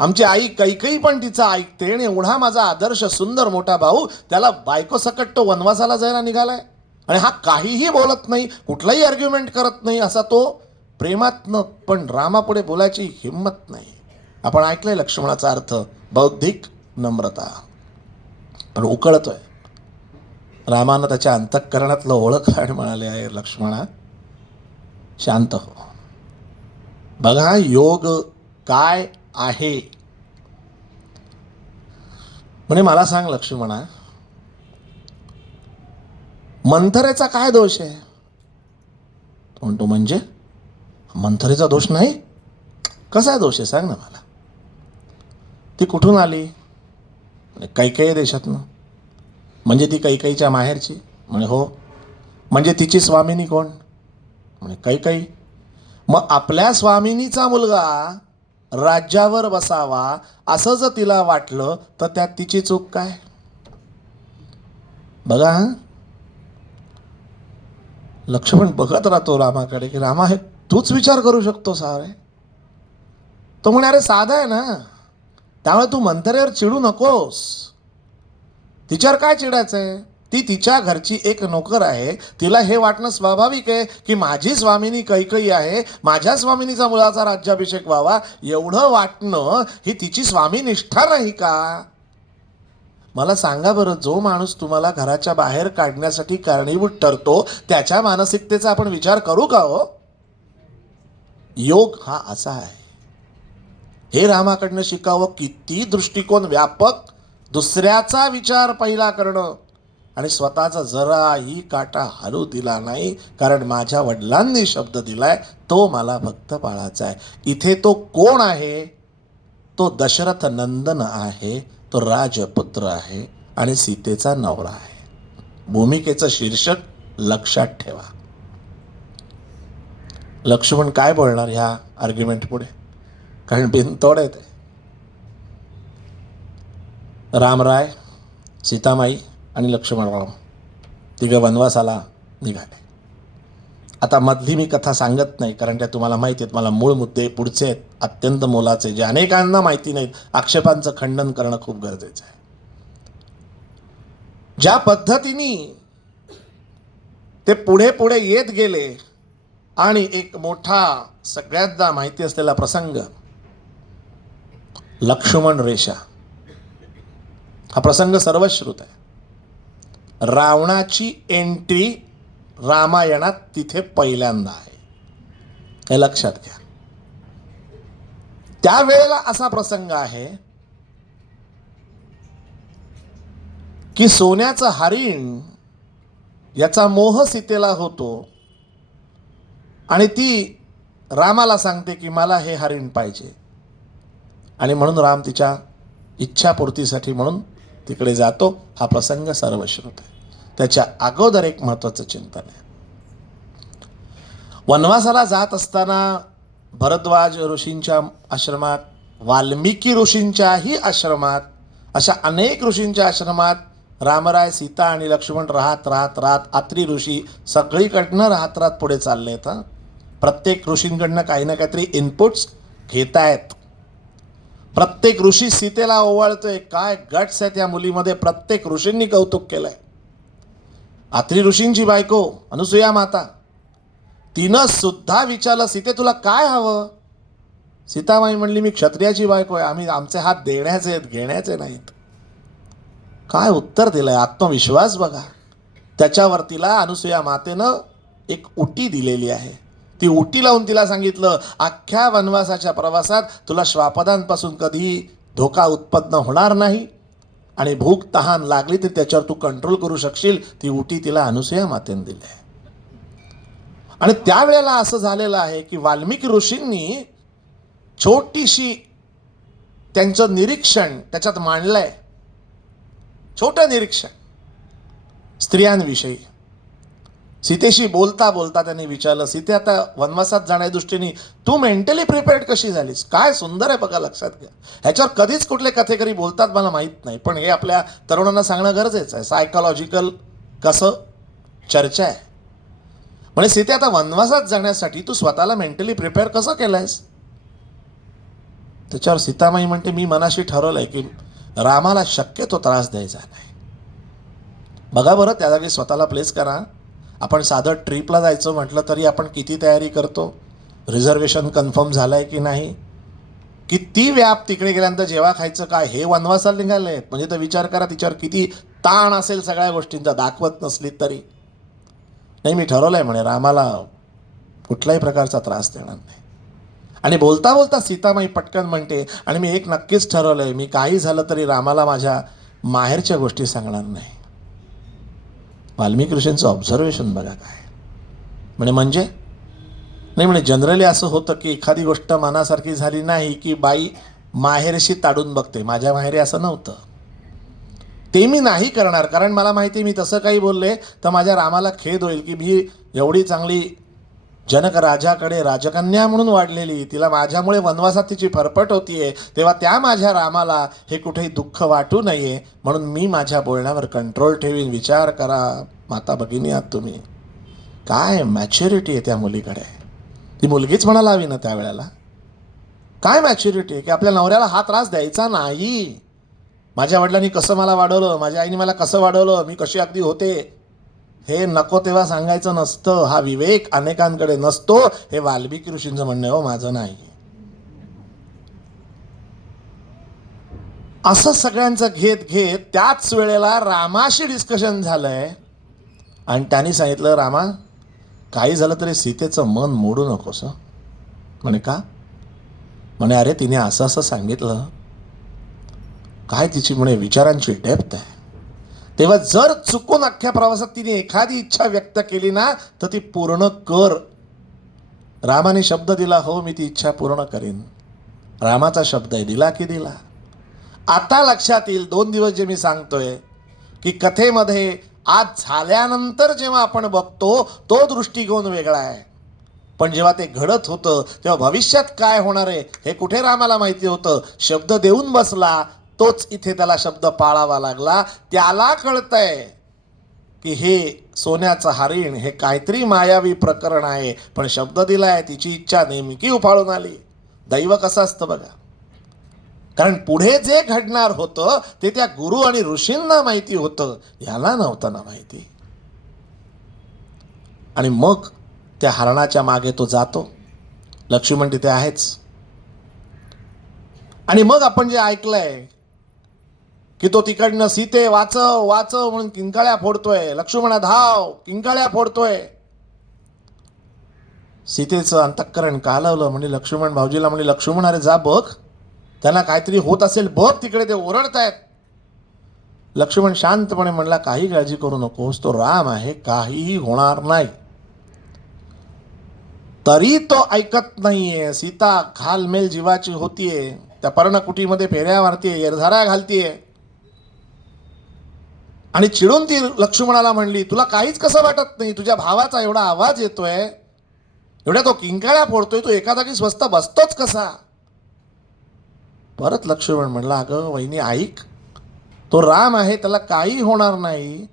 आमची आई कैकई पण तिचं ऐकते, आणि एवढा माझा आदर्श सुंदर मोठा भाऊ, त्याला बायको सकट तो वनवासाला जायला निघालाय आणि हा काहीही बोलत नाही, कुठलाही आर्ग्युमेंट करत नाही, असा तो प्रेमातनं पण रामापुढे बोलायची हिंमत नाही. आपण ऐकलंय लक्ष्मणाचा अर्थ, बौद्धिक नम्रता. पण उकळतोय. रामानं त्याच्या अंतःकरणातलं ओळख आणि म्हणाले आहे, लक्ष्मणा शांत हो. बघा योग काय आहे. म्हणे मला सांग लक्ष्मणा, मंथरेचा काय दोष आहे. म्हणतो म्हणजे मंथरेचा दोष नाही, कसा दोष आहे सांग ना मला. ती कुठून आली. कैकेयी देशातनं. म्हणजे ती कैकेयीच्या माहेरची. म्हणे हो. म्हणजे तिची स्वामिनी कोण. म्हणे कैकेयी. मग आपल्या स्वामिनीचा मुलगा राज्यावर बसावा असं जर तिला वाटलं तर त्यात तिची चूक काय. बघा लक्ष्मण बघत राहतो रामाकडे की रामा हे तूच विचार करू शकतो सारे. तो म्हणे अरे साधा आहे ना, त्यामुळे तू मंथरेवर चिडू नकोस. तिच्यावर काय चिडायचंय, ती तिच्या घरची एक नोकर आहे, तिला हे वाटणं स्वाभाविक आहे की माझी स्वामिनी कैकेयी आहे, माझ्या स्वामिनीचा मुलाचा राज्याभिषेक व्हावा, एवढं वाटणं ही तिची स्वामिनिष्ठा नाही का. मला सांगा बरं, जो माणूस तुम्हाला घराच्या बाहेर काढण्यासाठी कारणीभूत ठरतो त्याच्या मानसिकतेचा आपण विचार करू का हो. योग हा असा आहे. हे रामाकडनं शिकावं. किती दृष्टिकोन व्यापक, दुसऱ्याचा विचार पहिला करणं आणि स्वतःचा जराही काटा हलू दिला नाही, कारण माझ्या वडिलांनी शब्द दिलाय तो मला फक्त पाळायचा आहे. इथे तो कोण आहे, तो दशरथ नंदन आहे, तो राजपुत्र आहे आणि सीतेचा नवरा आहे. भूमिकेचं शीर्षक लक्षात ठेवा. लक्ष्मण काय बोलणार ह्या आर्ग्युमेंट पुढे, कारण बिनतोड आहे ते. रामराय, सीतामाई आणि लक्ष्मणराव तिघं वनवासाला निघाले. आता मधली मी कथा सांगत नाही, कारण त्या तुम्हाला माहिती आहेत. मला मूळ मुद्दे पुढचे आहेत, अत्यंत मोलाचे, जे अनेकांना माहिती नाहीत. आक्षेपांचं खंडन करणं खूप गरजेचं आहे. ज्या पद्धतीने ते पुढे पुढे येत गेले आणि एक मोठा सगळ्यांना माहिती असलेला प्रसंग, लक्ष्मण रेषा, हा प्रसंग सर्वश्रुत आहे. रावणाची एंट्री रामायणात तिथे पहिल्यांदा आहे, हे लक्षात घ्या. त्यावेळेला असा प्रसंग आहे की सोन्याचं हरिण याचा मोह सीतेला होतो आणि ती रामाला सांगते की मला हे हरिण पाहिजे, आणि म्हणून राम तिच्या इच्छापूर्तीसाठी म्हणून तिकडे जातो. हा प्रसंग सर्वश्रुत आहे. त्याच्या अगोदर एक महत्वाचं चिंतन आहे. वनवासाला जात असताना भरद्वाज ऋषींच्या आश्रमात, वाल्मिकी ऋषींच्याही आश्रमात, अशा अनेक ऋषींच्या आश्रमात रामराय, सीता आणि लक्ष्मण राहत अत्री ऋषी सगळीकडनं राहत पुढे चाललेत. प्रत्येक ऋषींकडनं काही ना काहीतरी इनपुट्स घेतायत. प्रत्येक ऋषी सीतेला ओवाळतोय. काय गट्स आहे त्या मुलीमध्ये. प्रत्येक ऋषींनी कौतुक केलंय. अत्री ऋषींची बायको अनुसूया माता, तिनं सुद्धा विचारलं, सीते तुला काय हवं? सीतामाई म्हणली, मी क्षत्रियाची बायको आहे, आमचे हात देण्याचे आहेत, घेण्याचे नाहीत. काय उत्तर दिलंय. आत्मविश्वास बघा. त्याच्यावर तिला अनुसूया मातेनं एक उटी दिलेली आहे. ती उटी लावून तिला सांगितलं, अख्ख्या वनवासाच्या प्रवासात तुला श्वापदांपासून कधी धोका उत्पन्न होणार नाही आणि भूक तहान लागली तर त्याच्यावर तू कंट्रोल करू शकशील. ती उटी तिला अनुसूया मातेने दिली आहे. आणि त्यावेळेला असं झालेलं आहे की वाल्मिकी ऋषींनी छोटीशी त्यांचं निरीक्षण त्याच्यात मांडलंय. छोटं निरीक्षण स्त्रियांविषयी. सीतेशी बोलता बोलता त्यांनी विचारलं, सीते आता वनवासात जाण्याच्या दृष्टीने तू मेंटली प्रिपेअर्ड कशी झालीस? काय सुंदर आहे बघा, लक्षात घ्या. ह्याच्यावर कधीच कुठले कथेकरी बोलतात मला माहीत नाही, पण हे आपल्या तरुणांना सांगणं गरजेचं आहे. सायकोलॉजिकल कसं चर्चा आहे. म्हणजे सीते आता वनवासात जाण्यासाठी तू स्वतःला मेंटली प्रिपेअर कसं केलंयस? त्याच्यावर सीतामाई म्हणते, मी मनाशी ठरवलंय की रामाला शक्यतो त्रास द्यायचा नाही. बघा बरं, त्या जागी स्वतःला प्लेस करा. आपण साधं ट्रिपला जायचं म्हटलं तरी आपण किती तयारी करतो. रिझर्वेशन कन्फर्म झालं आहे की नाही, किती व्याप तिकडे गेल्यानंतर जेव्हा खायचं काय, हे वनवासाला निघाले. म्हणजे तर विचार करा तिच्यावर किती ताण असेल सगळ्या गोष्टींचा, दाखवत नसली तरी. नाही, मी ठरवलं आहे म्हणे रामाला कुठल्याही प्रकारचा त्रास देणार नाही. आणि बोलता बोलता सीतामाई पटकन म्हणते, आणि मी एक नक्कीच ठरवलं आहे, मी काही झालं तरी रामाला माझ्या माहेरच्या गोष्टी सांगणार नाही. वाल्मिकी ऋषींचं ऑब्झर्वेशन बघा काय म्हणजे नाही म्हणे जनरली असं होतं की एखादी गोष्ट मनासारखी झाली नाही की बाई माहेरशी ताडून बघते. माझ्या माहेरी असं नव्हतं. ते मी नाही करणार, कारण मला माहिती मी तसं काही बोलले तर माझ्या रामाला खेद होईल की मी एवढी चांगली जनक राजाकडे राजकन्या म्हणून वाढलेली, तिला माझ्यामुळे वनवासात तिची फरफट होतीये, तेव्हा त्या माझ्या रामाला हे कुठेही दुःख वाटू नये म्हणून मी माझ्या बोलण्यावर कंट्रोल ठेवीन. विचार करा माता भगिनी आहात तुम्ही. काय मॅच्युरिटी आहे त्या मुलीकडे. ती मुलगीच म्हणायला हवी ना त्यावेळेला. काय मॅच्युरिटी आहे की आपल्या नवऱ्याला हा त्रास द्यायचा नाही. माझ्या वडिलांनी कसं मला वाढवलं, माझ्या आईने मला कसं वाढवलं, मी कशी अगदी होते, हे नको तेव्हा सांगायचं नसतं. हा विवेक अनेकांकडे नसतो. हे वाल्मिकी ऋषींचं म्हणणं हो, माझं नाही. असं सगळ्यांचं घेत घेत त्याच वेळेला रामाशी डिस्कशन झालंय आणि त्यांनी सांगितलं, रामा काही झालं तरी सीतेचं मन मोडू नकोस. म्हणे का? म्हणे अरे तिने असं असं सांगितलं. काय तिची म्हणे विचारांची डेप्थ आहे. तेव्हा जर चुकून अख्ख्या प्रवासात तिने एखादी इच्छा व्यक्त केली ना तर ती पूर्ण कर. रामाने शब्द दिला, हो मी ती इच्छा पूर्ण करीन. रामाचा शब्द आहे, दिला की दिला. आता लक्षात येईल 2 दिवस जे मी सांगतोय की कथेमध्ये आज झाल्यानंतर जेव्हा आपण बघतो तो दृष्टिकोन वेगळा आहे, पण जेव्हा ते घडत होतं तेव्हा भविष्यात काय होणार आहे हे कुठे रामाला माहिती होतं. शब्द देऊन बसला, तोच इथे त्याला शब्द पाळावा लागला. त्याला कळतंय की हे सोन्याचं हरिण हे काहीतरी मायावी प्रकरण आहे, पण शब्द दिलाय, तिची इच्छा नेमकी उफाळून आली. दैव कसं असतं बघा. कारण पुढे जे घडणार होतं ते त्या गुरु आणि ऋषींना माहिती होतं, याला नव्हतं ना माहिती. आणि मग त्या हरणाच्या मागे तो जातो. लक्ष्मण तिथे आहेच. आणि मग आपण जे ऐकलंय की तो तिकडनं सीते वाचव वाचव म्हणून किंकाळ्या फोडतोय. लक्ष्मणा धाव, किंकाळ्या फोडतोय. सीतेचं अंतःकरण कालवलं. म्हणजे लक्ष्मण भाऊजीला म्हणजे लक्ष्मण अरे जा बघ, त्यांना काहीतरी होत असेल बघ, तिकडे ते ओरडतायत. लक्ष्मण शांतपणे म्हणला, काही काळजी करू नकोस, तो राम आहे, काहीही होणार नाही. तरी तो ऐकत नाहीये. सीता घालमेल जीवाची होतीये. त्या पर्णकुटीमध्ये फेऱ्या मारतीये, एरझारा घालतीये. आणि चिडून ती लक्ष्मणाला म्हणली, तुला काहीच कसं वाटत नाही? तुझ्या भावाचा एवढा आवाज येतोय, एवढ्या तो किंकाळ्या फोडतोय, तू एका जागी स्वस्त बसतोच कसा? परत लक्ष्मण म्हणला, अगं वहिनी ऐक, तो राम आहे, त्याला काही होणार नाही.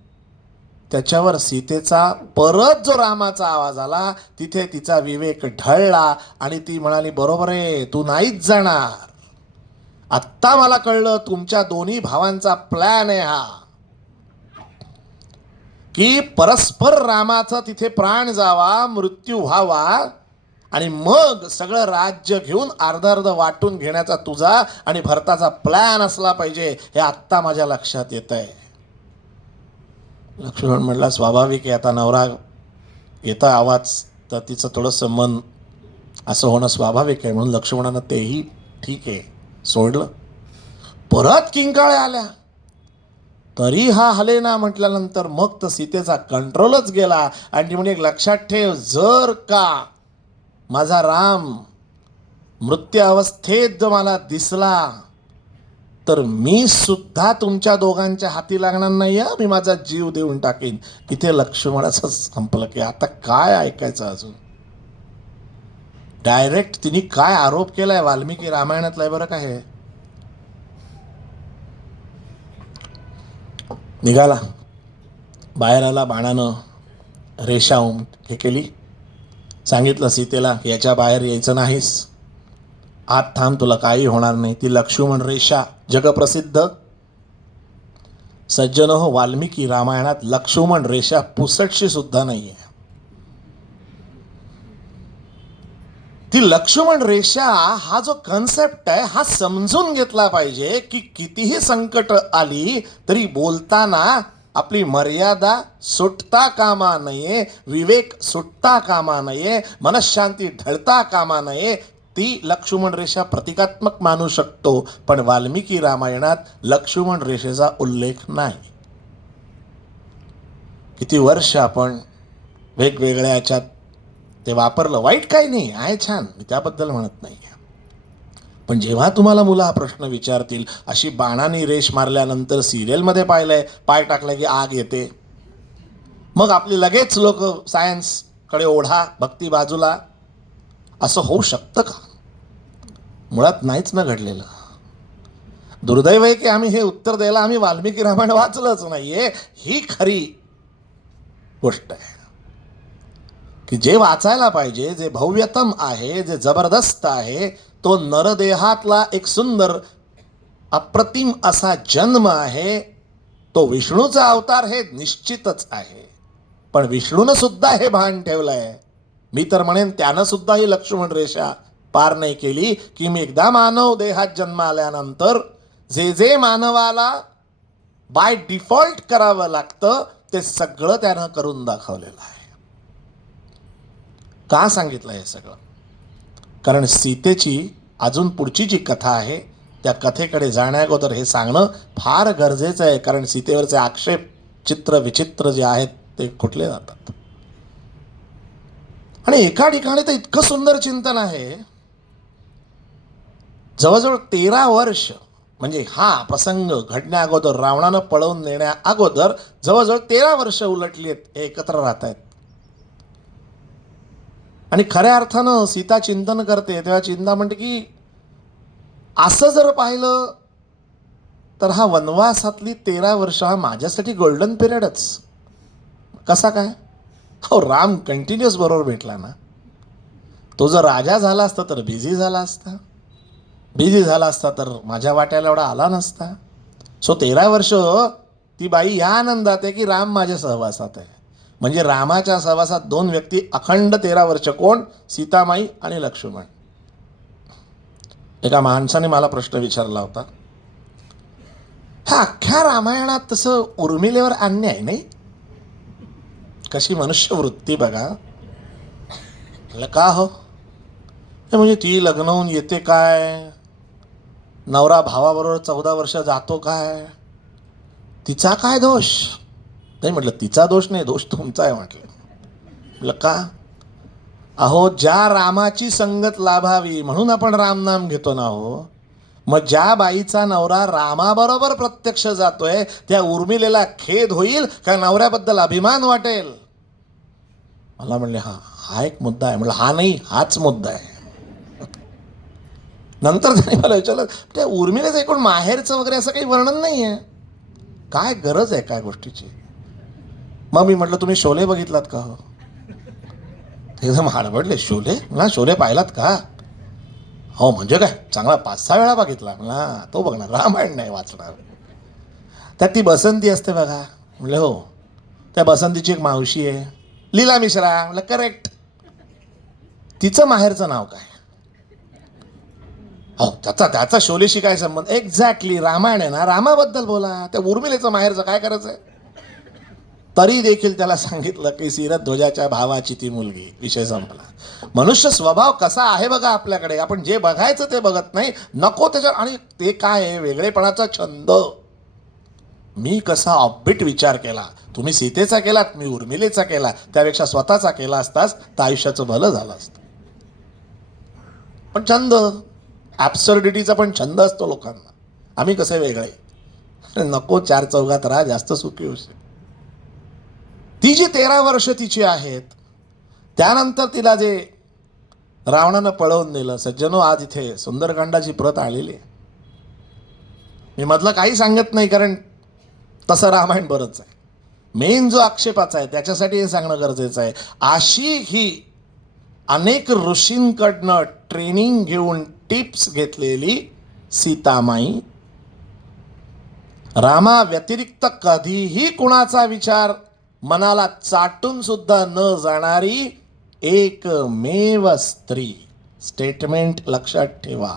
त्याच्यावर सीतेचा परत जो रामाचा आवाज आला, तिथे तिचा विवेक ढळला आणि ती म्हणाली, बरोबर आहे, तू नाहीच जाणार. आत्ता मला कळलं तुमच्या दोन्ही भावांचा प्लॅन आहे हा, की परस्पर रामाचा तिथे प्राण जावा, मृत्यू व्हावा आणि मग सगळं राज्य घेऊन अर्ध अर्ध वाटून घेण्याचा तुझा आणि भरताचा प्लॅन असला पाहिजे, हे आत्ता माझ्या लक्षात येत आहे. लक्ष्मण म्हटला, स्वाभाविक आहे, आता नवरा येता आवाज तर तिचं थोडंसं मन असं होणं स्वाभाविक आहे. म्हणून लक्ष्मणानं तेही ठीक आहे सोडलं. परत किंकाळ्या आल्या तरी हा हलेना म्हटल्यानंतर मग तर सीतेचा कंट्रोलच गेला आणि ती म्हणजे लक्षात ठेव, जर का माझा राम मृत्यू अवस्थेत जर मला दिसला तर मी सुद्धा तुमच्या दोघांच्या हाती लागणार नाही, मी माझा जीव देऊन टाकेन. इथे लक्ष्मणाचं संपलं की आता काय ऐकायचं अजून. डायरेक्ट तिने काय आरोप केलाय वाल्मिकी रामायणातला आहे बरं काय. निघाला, बाहेर आला, बाणानं रेषा हे केली, सांगितलं सीतेला की याच्या बाहेर यायचं नाहीस, आत थांब, तुला काही होणार नाही. ती लक्ष्मण रेषा जगप्रसिद्ध. सज्जन हो, वाल्मिकी रामायणात लक्ष्मण रेषा पुसटशी सुद्धा नाहीये. ती लक्ष्मण रेषा हा जो कन्सेप्ट आहे हा समजून घेतला पाहिजे की कितीही संकट आली तरी बोलताना आपली मर्यादा सुटता कामा नये, विवेक सुटता कामा नये, मनशांती ढळता कामा नये. ती लक्ष्मण रेषा प्रतिकात्मक मानू शकतो, पण वाल्मिकी रामायणात लक्ष्मण रेषेचा उल्लेख नाही. किती वर्ष आपण वेगवेगळ्या याच्यात ते वापरलं, वाईट काही नाही आहे, छान, मी त्याबद्दल म्हणत नाही. पण जेव्हा तुम्हाला मुलं हा प्रश्न विचारतील, अशी बाणाने रेष मारल्यानंतर सिरियलमध्ये पाहिलंय पाय टाकलं की आग येते, मग आपली लगेच लोक सायन्सकडे ओढा, भक्ती बाजूला, असं होऊ शकतं का? मुळात नाहीच ना घडलेलं. दुर्दैव आहे की आम्ही हे उत्तर द्यायला आम्ही वाल्मिकी रामायण वाचलंच नाहीये, ही खरी गोष्ट आहे. की जे वाचायला पाहिजे, जे भव्यतम आहे, जे जबरदस्त आहे, तो नरदेहातला एक सुंदर अप्रतिम असा जन्म आहे, तो विष्णूचा अवतार हे निश्चितच आहे. पण विष्णूनं सुद्धा हे भान ठेवलंय. मी तर म्हणेन त्यानं सुद्धा ही लक्ष्मण रेषा पार नाही केली की मी एकदा मानव देहात जन्म आल्यानंतर जे जे मानवाला बाय डिफॉल्ट करावं लागतं ते सगळं त्यानं करून दाखवलेलं आहे. का सांगितलं हे सगळं? कारण सीतेची अजून पुढची जी कथा आहे त्या कथेकडे जाण्याअगोदर हे सांगणं फार गरजेचं आहे. कारण सीतेवरचे आक्षेप, चित्र विचित्र जे आहेत ते कुठले जातात. आणि एका ठिकाणी तर इतकं सुंदर चिंतन आहे, जवळजवळ 13 वर्ष, म्हणजे हा प्रसंग घडण्या अगोदर, रावणानं पळवून नेण्या अगोदर जवळजवळ 13 वर्ष उलटली आहेत, हे एकत्र राहत आहेत. आणि खऱ्या अर्थानं सीता चिंतन करते तेव्हा चिंता म्हणते की असं जर पाहिलं तर हा वनवासातली 13 वर्ष हा माझ्यासाठी गोल्डन पिरियडच. कसा काय? हो, राम कंटिन्युअस बरोबर भेटला ना. तो जर राजा झाला असता तर बिझी झाला असता, बिझी झाला असता तर माझ्या वाट्याला एवढा आला नसता. सो 13 वर्ष ती बाई या आनंदात आहे की राम माझ्या सहवासात आहे. म्हणजे रामाच्या सहवासात 2 व्यक्ती अखंड 13 वर्ष. कोण? सीतामाई आणि लक्ष्मण. एका माणसाने मला प्रश्न विचारला होता, हा अख्ख्या रामायणात तसं उर्मिलेवर अन्याय नाही? कशी मनुष्य वृत्ती बघा. का हो? म्हणजे ती लग्न होऊन येते काय, नवरा भावाबरोबर 14 वर्ष जातो काय, तिचा काय दोष? नाही म्हटलं, तिचा दोष नाही, दोष तुमचा आहे म्हटलं. का? अहो, ज्या रामाची संगत लाभावी म्हणून आपण रामनाम घेतो ना हो. मग ज्या बाईचा नवरा रामाबरोबर प्रत्यक्ष जातोय त्या उर्मिलेला खेद होईल का नवऱ्याबद्दल अभिमान वाटेल? मला म्हणले हा एक मुद्दा आहे. म्हणलं हा नाही, हाच मुद्दा आहे. नंतर त्याने मला विचारलं, त्या उर्मिलेचं एकूण माहेरचं वगैरे असं काही वर्णन नाही आहे, काय गरज आहे काय गोष्टीची? मग मी म्हटलं तुम्ही शोले बघितलात का हो? ते जर हडबडले, शोले ना, शोले पाहिलात का? हो म्हणजे काय, चांगला 5-6 वेळा बघितला. म्हणला तो बघणार, रामायण नाही वाचणार. त्यात ती बसंती असते बघा. म्हणले हो. त्या बसंतीची एक मावशी आहे, लीला मिश्रा. म्हणलं करेक्ट. तिचं माहेरचं नाव काय? हो त्याचा शोलेशी काय संबंध? एक्झॅक्टली, रामायण आहे ना, रामाबद्दल बोला. त्या उर्मिलेचं माहेरचं काय करायचंय? तरी देखील त्याला सांगितलं की सीरत ध्वजाच्या भावाची ती मुलगी. विषय संपला. मनुष्य स्वभाव कसा आहे बघा आपल्याकडे, आपण जे बघायचं ते बघत नाही, नको त्याच्या. आणि ते काय आहे, वेगळेपणाचा छंद. मी कसा ऑफबीट विचार केला, तुम्ही सीतेचा केलात, मी उर्मिलेचा केला, त्यापेक्षा स्वतःचा केला असतास तर आयुष्याचं भलं झालं असतं. पण छंद, ॲब्सर्डिटीचा पण छंद असतो लोकांना. आम्ही कसे वेगळे, नको 4 चौघात राहा, जास्त सुखी होशील. ती जी 13 वर्ष तिची आहेत, त्यानंतर तिला जे रावणानं पळवून दिलं. सज्जनो, आज इथे सुंदरकांडाची प्रत आलेली आहे. मी मधलं काही सांगत नाही, कारण तसं रामायण बरंच आहे. मेन जो आक्षेपाचा आहे त्याच्यासाठी हे सांगणं गरजेचं आहे. अशी ही अनेक ऋषींकडनं ट्रेनिंग घेऊन टिप्स घेतलेली सीतामाई, रामा व्यतिरिक्त कधीही कुणाचा विचार मनाला चाटून सुद्धा न जाणारी एकमेव स्त्री. स्टेटमेंट लक्षात ठेवा.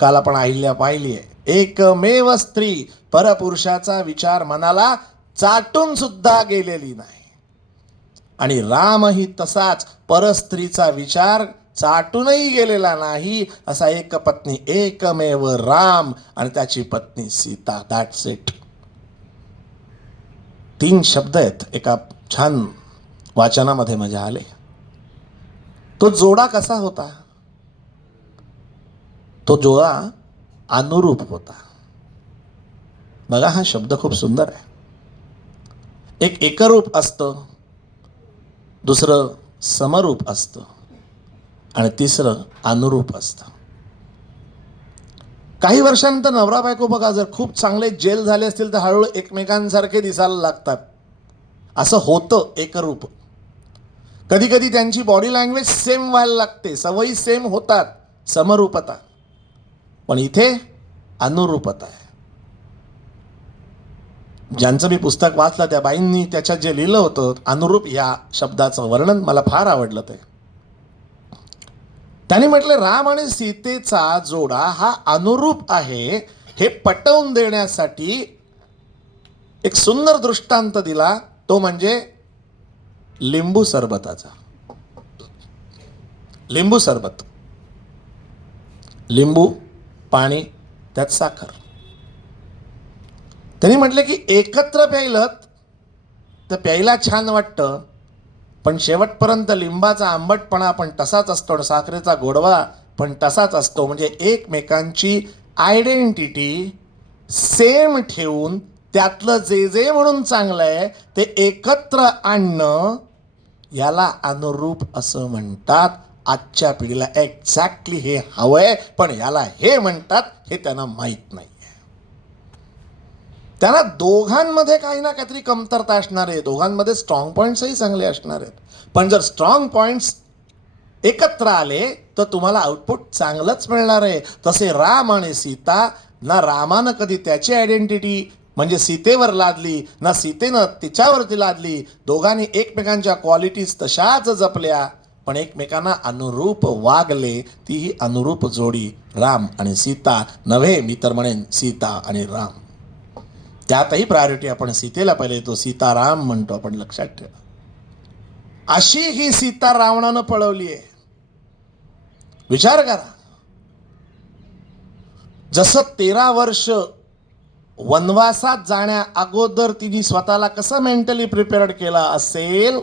काल आपण अहिल्या पाहिली आहे. एकमेव स्त्री, परपुरुषाचा विचार मनाला चाटून सुद्धा गेलेली नाही. आणि रामही तसाच परस्त्रीचा विचार चाटूनही गेलेला नाही. असा एक पत्नी, एकमेव राम आणि त्याची पत्नी सीता. That's it. 3 शब्द आहेत एका छान वाचनामध्ये मजा आले. तो जोडा कसा होता? तो जोडा अनुरूप होता. बघा, हा शब्द खूप सुंदर आहे. एक एकरूप असतं, दुसरं समरूप असतं आणि तिसरं अनुरूप असतं. काही वर्षानंतर नवरा बायको बघा, जर खूप चांगले जेल झाले असतील तर हळूहळू एकमेकांसारखे दिसायला लागतात. असं होतं एकरूप. कधी कधी त्यांची बॉडी लँग्वेज सेम व्हायला लागते, सवयी सेम होतात, समरूपता. पण इथे अनुरूपता आहे. ज्यांचं मी पुस्तक वाचलं त्या बाईंनी त्याच्यात जे लिहिलं होतं, अनुरूप या शब्दाचं वर्णन मला फार आवडलं. ते त्याने म्हटलं, राम आणि सीतेचा जोडा हा अनुरूप आहे हे पटवून देण्यासाठी एक सुंदर दृष्टांत दिला. तो म्हणजे लिंबू सरबताचा. लिंबू सरबत, लिंबू, पाणी, त्यात साखर. त्यांनी म्हटलं की एकत्र प्यायलं तर प्यायला छान वाटतं, पण शेवटपर्यंत लिंबाचा आंबटपणा पण तसाच असतो आणि साखरेचा गोडवा पण तसाच असतो. म्हणजे एकमेकांची आयडेंटिटी सेम ठेवून त्यातलं जे जे म्हणून चांगलं आहे ते एकत्र आणणं, याला अनुरूप असं म्हणतात. आजच्या पिढीला एक्झॅक्टली हे हवंय, पण याला हे म्हणतात हे त्यांना माहीत नाही. त्यांना दोघांमध्ये काही ना काहीतरी कमतरता असणार आहे. दोघांमध्ये स्ट्रॉंग पॉईंट्सही चांगले असणार आहेत. पण जर स्ट्रॉंग पॉईंट्स एकत्र आले तर तुम्हाला आउटपुट चांगलंच मिळणार आहे. तसे राम आणि सीता, ना रामानं कधी त्याची आयडेंटिटी म्हणजे सीतेवर लादली, ना सीतेनं तिच्यावरती लादली. दोघांनी एकमेकांच्या क्वालिटीज तशाच जपल्या, पण एकमेकांना अनुरूप वागले. तीही अनुरूप जोडी राम आणि सीता नव्हे, मी तर म्हणेन सीता आणि राम. त्यातही प्रायोरिटी आपण सीतेला पहिले तो सीताराम म्हणतो आपण, लक्षात ठेवा. अशी ही सीता रावणानं पळवली आहे. विचार करा, जसं 13 वर्ष वनवासात जाण्या अगोदर तिने स्वतःला कसं मेंटली प्रिपेअर्ड केला असेल,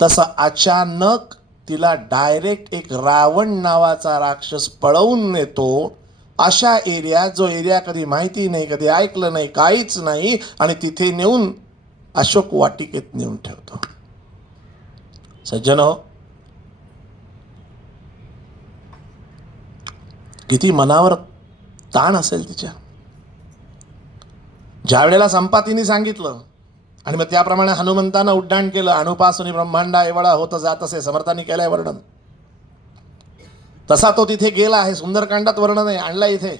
तसं अचानक तिला डायरेक्ट एक रावण नावाचा राक्षस पळवून नेतो. अशा एरियात, जो एरिया कधी माहिती नाही, कधी ऐकलं नाही, काहीच नाही, आणि तिथे नेऊन अशोक वाटिकेत नेऊन ठेवतो. सज्जन हो, किती मनावर ताण असेल तिच्या. ज्या वेळेला संपातीने सांगितलं आणि मग त्याप्रमाणे हनुमंतानं उड्डाण केलं, अणुपासून ब्रह्मांडा एवढा होत जात असे समर्थांनी केलंय वर्णन. तसा तो तिथे गेला आहे, सुंदरकांडात वर्णन आहे, आणला इथे.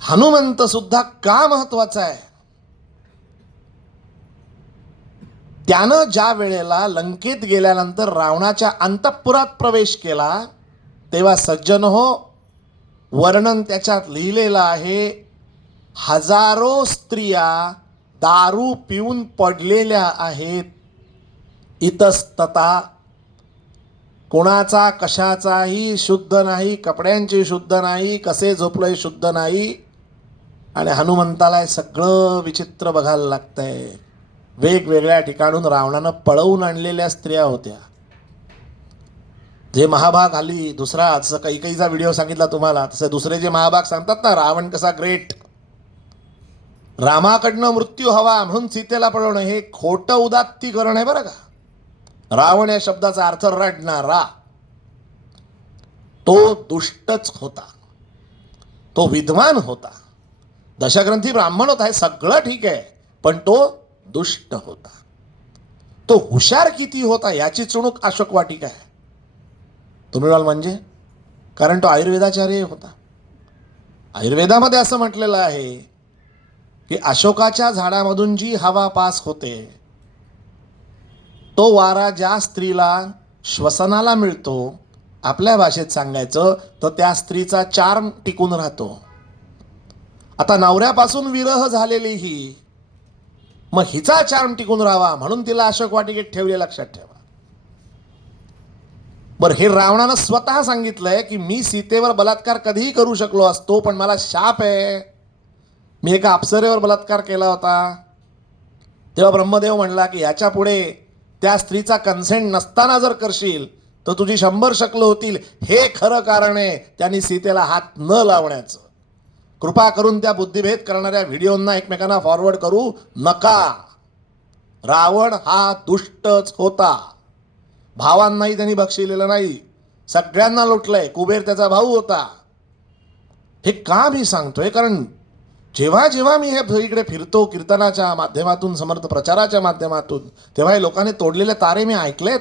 हनुमंत सुद्धा का महत्वाचा आहे? त्यानं ज्या वेळेला लंकेत गेल्यानंतर रावणाच्या अंतःपुरात प्रवेश केला, तेव्हा सज्जन हो, वर्णन त्याच्यात लिहिलेलं आहे. हजारो स्त्रिया दारू पिऊन पडलेल्या आहेत, इतस्तता. कोणाचा कशाचाही शुद्ध नाही, कपड्यांची शुद्ध नाही, कसे झोपलोय शुद्ध नाही. आणि हनुमंताला सगळं विचित्र बघायला लागतंय. वेगवेगळ्या ठिकाणून रावणानं पळवून आणलेल्या स्त्रिया होत्या. जे महाभाग आली दुसरा, जसं कैकेयीचा व्हिडिओ सांगितला तुम्हाला, तसे दुसरे जे महाभाग सांगतात ना, रावण कसा ग्रेट, रामाकडनं मृत्यू हवा म्हणून सीतेला पळवणं, हे खोटं उदात्तीकरण आहे बरं का. रावण या शब्दाचा अर्थ रडणारा. तो दुष्टच होता, तो विद्वान होता, दशग्रंथी ब्राह्मण होता, हे सगळं ठीक आहे, पण तो दुष्ट होता. तो हुशार किती होता याची चुणूक अशोक वाटिका आहे. तुम्ही म्हणाल म्हणजे? कारण तो आयुर्वेदाचार्य होता. आयुर्वेदामध्ये असं म्हटलेलं आहे की अशोकाच्या झाडामधून जी हवा पास होते, तो वारा ज्या स्त्रीला श्वसनाला मिळतो, आपल्या भाषेत सांगायचं तर त्या स्त्रीचा चार्म टिकून राहतो. आता नवऱ्यापासून विरह झालेली ही, मग हिचा चार्म टिकून राहावा म्हणून तिला अशोक वाटिकेत ठेवले, लक्षात ठेवा. बरं, हे रावणानं स्वतः सांगितलंय की मी सीतेवर बलात्कार कधीही करू शकलो असतो, पण मला शाप आहे, मी एका अप्सरेवर बलात्कार केला होता. तेव्हा ब्रह्मदेव म्हणला की याच्या पुढे त्या स्त्रीचा कन्सेंट नसताना जर करशील तर तुझी 100 शकलं होतील. हे खरं कारण आहे त्यांनी सीतेला हात न लावण्याचं. कृपा करून त्या बुद्धिभेद करणाऱ्या व्हिडिओंना एकमेकांना फॉरवर्ड करू नका. रावण हा दुष्टच होता. भावांनाही त्यांनी बक्षिलेलं नाही, सगळ्यांना लुटलंय. कुबेर त्याचा भाऊ होता. हे का मी सांगतोय? कारण जेव्हा जेव्हा मी हे इकडे फिरतो कीर्तनाच्या माध्यमातून, समर्थ प्रचाराच्या माध्यमातून, तेव्हा हे लोकांनी तोडलेले तारे मी ऐकलेत.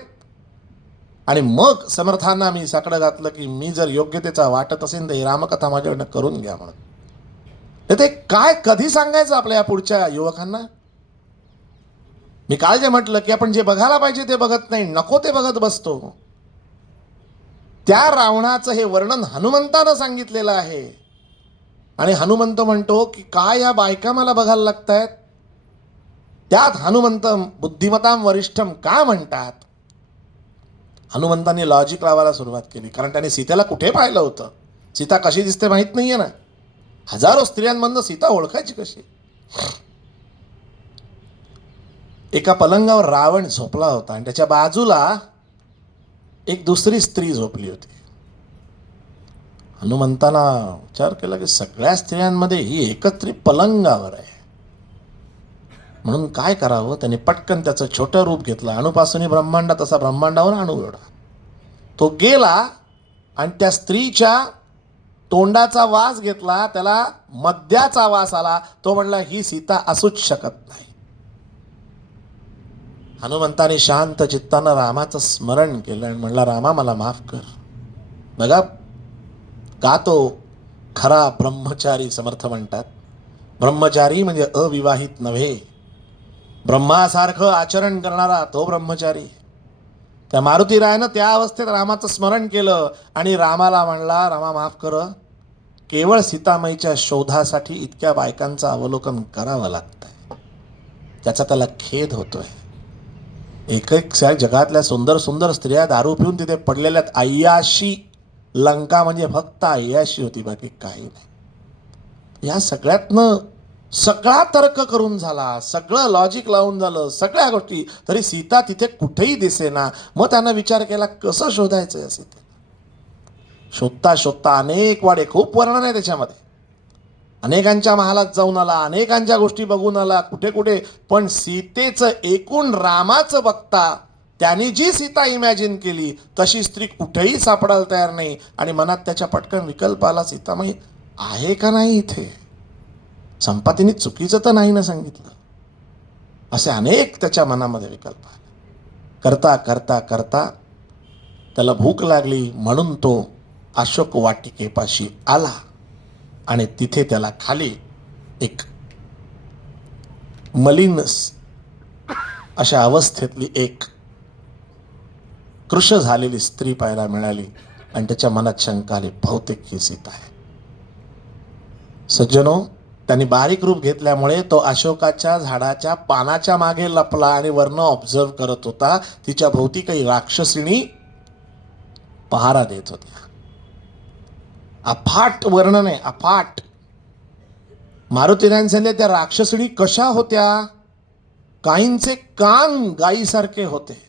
आणि मग समर्थांना मी साकडं घातलं की मी जर योग्यतेचा वाटत असेल तर ही रामकथा माझ्याकडनं करून घ्या म्हणून. ते काय कधी सांगायचं आपल्या या पुढच्या युवकांना? मी काल जे म्हटलं की आपण जे बघायला पाहिजे ते बघत नाही, नको ते बघत बसतो. त्या रावणाचं हे वर्णन हनुमंतानं सांगितलेलं आहे. आणि हनुमंत म्हणतो की काय या बायका मला बघायला लागतायत. त्यात हनुमंत बुद्धिमतां वरिष्ठम का म्हणतात? हनुमंतांनी लॉजिक लावायला सुरुवात केली. कारण त्याने सीतेला कुठे पाहिलं होतं, सीता कशी दिसते माहीत नाहीये ना. हजारो स्त्रियांमधनं सीता ओळखायची कशी? एका पलंगावर रावण झोपला होता आणि त्याच्या बाजूला एक दुसरी स्त्री झोपली होती. हनुमंताला विचार केला की सगळ्या स्त्रियांमध्ये ही एकच स्त्री पलंगावर आहे, म्हणून काय करावं. त्याने पटकन त्याचं छोटं रूप घेतलं. अणुपासून ब्रह्मांडा तसा ब्रह्मांडावर अणू एवढा. तो गेला आणि त्या स्त्रीच्या तोंडाचा वास घेतला, त्याला मद्याचा वास आला. तो म्हणला ही सीता असूच शकत नाही. हनुमंताने शांत चित्तानं रामाचं स्मरण केलं आणि म्हणला रामा मला माफ कर. बघा का तो खरा ब्रह्मचारी समर्थ म्हणतात. ब्रह्मचारी म्हणजे अविवाहित नव्हे, ब्रह्मासारखं आचरण करणारा तो ब्रह्मचारी. त्या मारुतीरायानं त्या अवस्थेत रामाचं स्मरण केलं आणि रामाला म्हणला रामा माफ कर, केवळ सीतामाईच्या शोधासाठी इतक्या बायकांचं अवलोकन करावं लागतंय. त्याचा त्याला खेद होतोय. एक जगातल्या सुंदर सुंदर स्त्रिया दारू पिऊन तिथे पडलेल्यात. अय्याशी लंका म्हणजे फक्त अय्याशी होती, बाकी काही नाही. या सगळ्यातनं सगळा तर्क करून झाला, सगळं लॉजिक लावून झालं, सगळ्या गोष्टी, तरी सीता तिथे कुठेही दिसेना. मग त्यानं विचार केला कसं शोधायचं या सीतेला. शोधता शोधता अनेक वाडे, खूप वर्णन आहे त्याच्यामध्ये, अनेकांच्या महालात जाऊन आला, अनेकांच्या गोष्टी बघून आला, कुठे कुठे, पण सीतेचं एकूण रामाचं बघता त्यांनी जी सीता इमॅजिन केली तशी स्त्री कुठेही सापडायला तयार नाही. आणि मनात त्याच्या पटकन विकल्प आला, सीतामाई आहे का नाही इथे, संपातीने चुकीचं तर नाही ना सांगितलं. असे अनेक त्याच्या मनामध्ये विकल्प आले. करता करता करता त्याला भूक लागली म्हणून तो अशोक वाटिकेपाशी आला आणि तिथे त्याला खाली एक मलिन अशा अवस्थेतली एक कृश झालेली स्त्री पाहायला मिळाली आणि त्याच्या मनात शंका आली, बहुतेक ही सीता आहे. सज्जनो, त्यांनी बारीक रूप घेतल्यामुळे तो अशोकाच्या झाडाच्या पानाच्या मागे लपला आणि वरनं ऑब्झर्व करत होता. तिच्या भोवती काही राक्षसिणी पहारा देत होत्या. अफाट वर्णन आहे, अफाट. मारुतीरायण सांगितले त्या राक्षसिणी कशा होत्या, काहींचे कान गायीसारखे होते,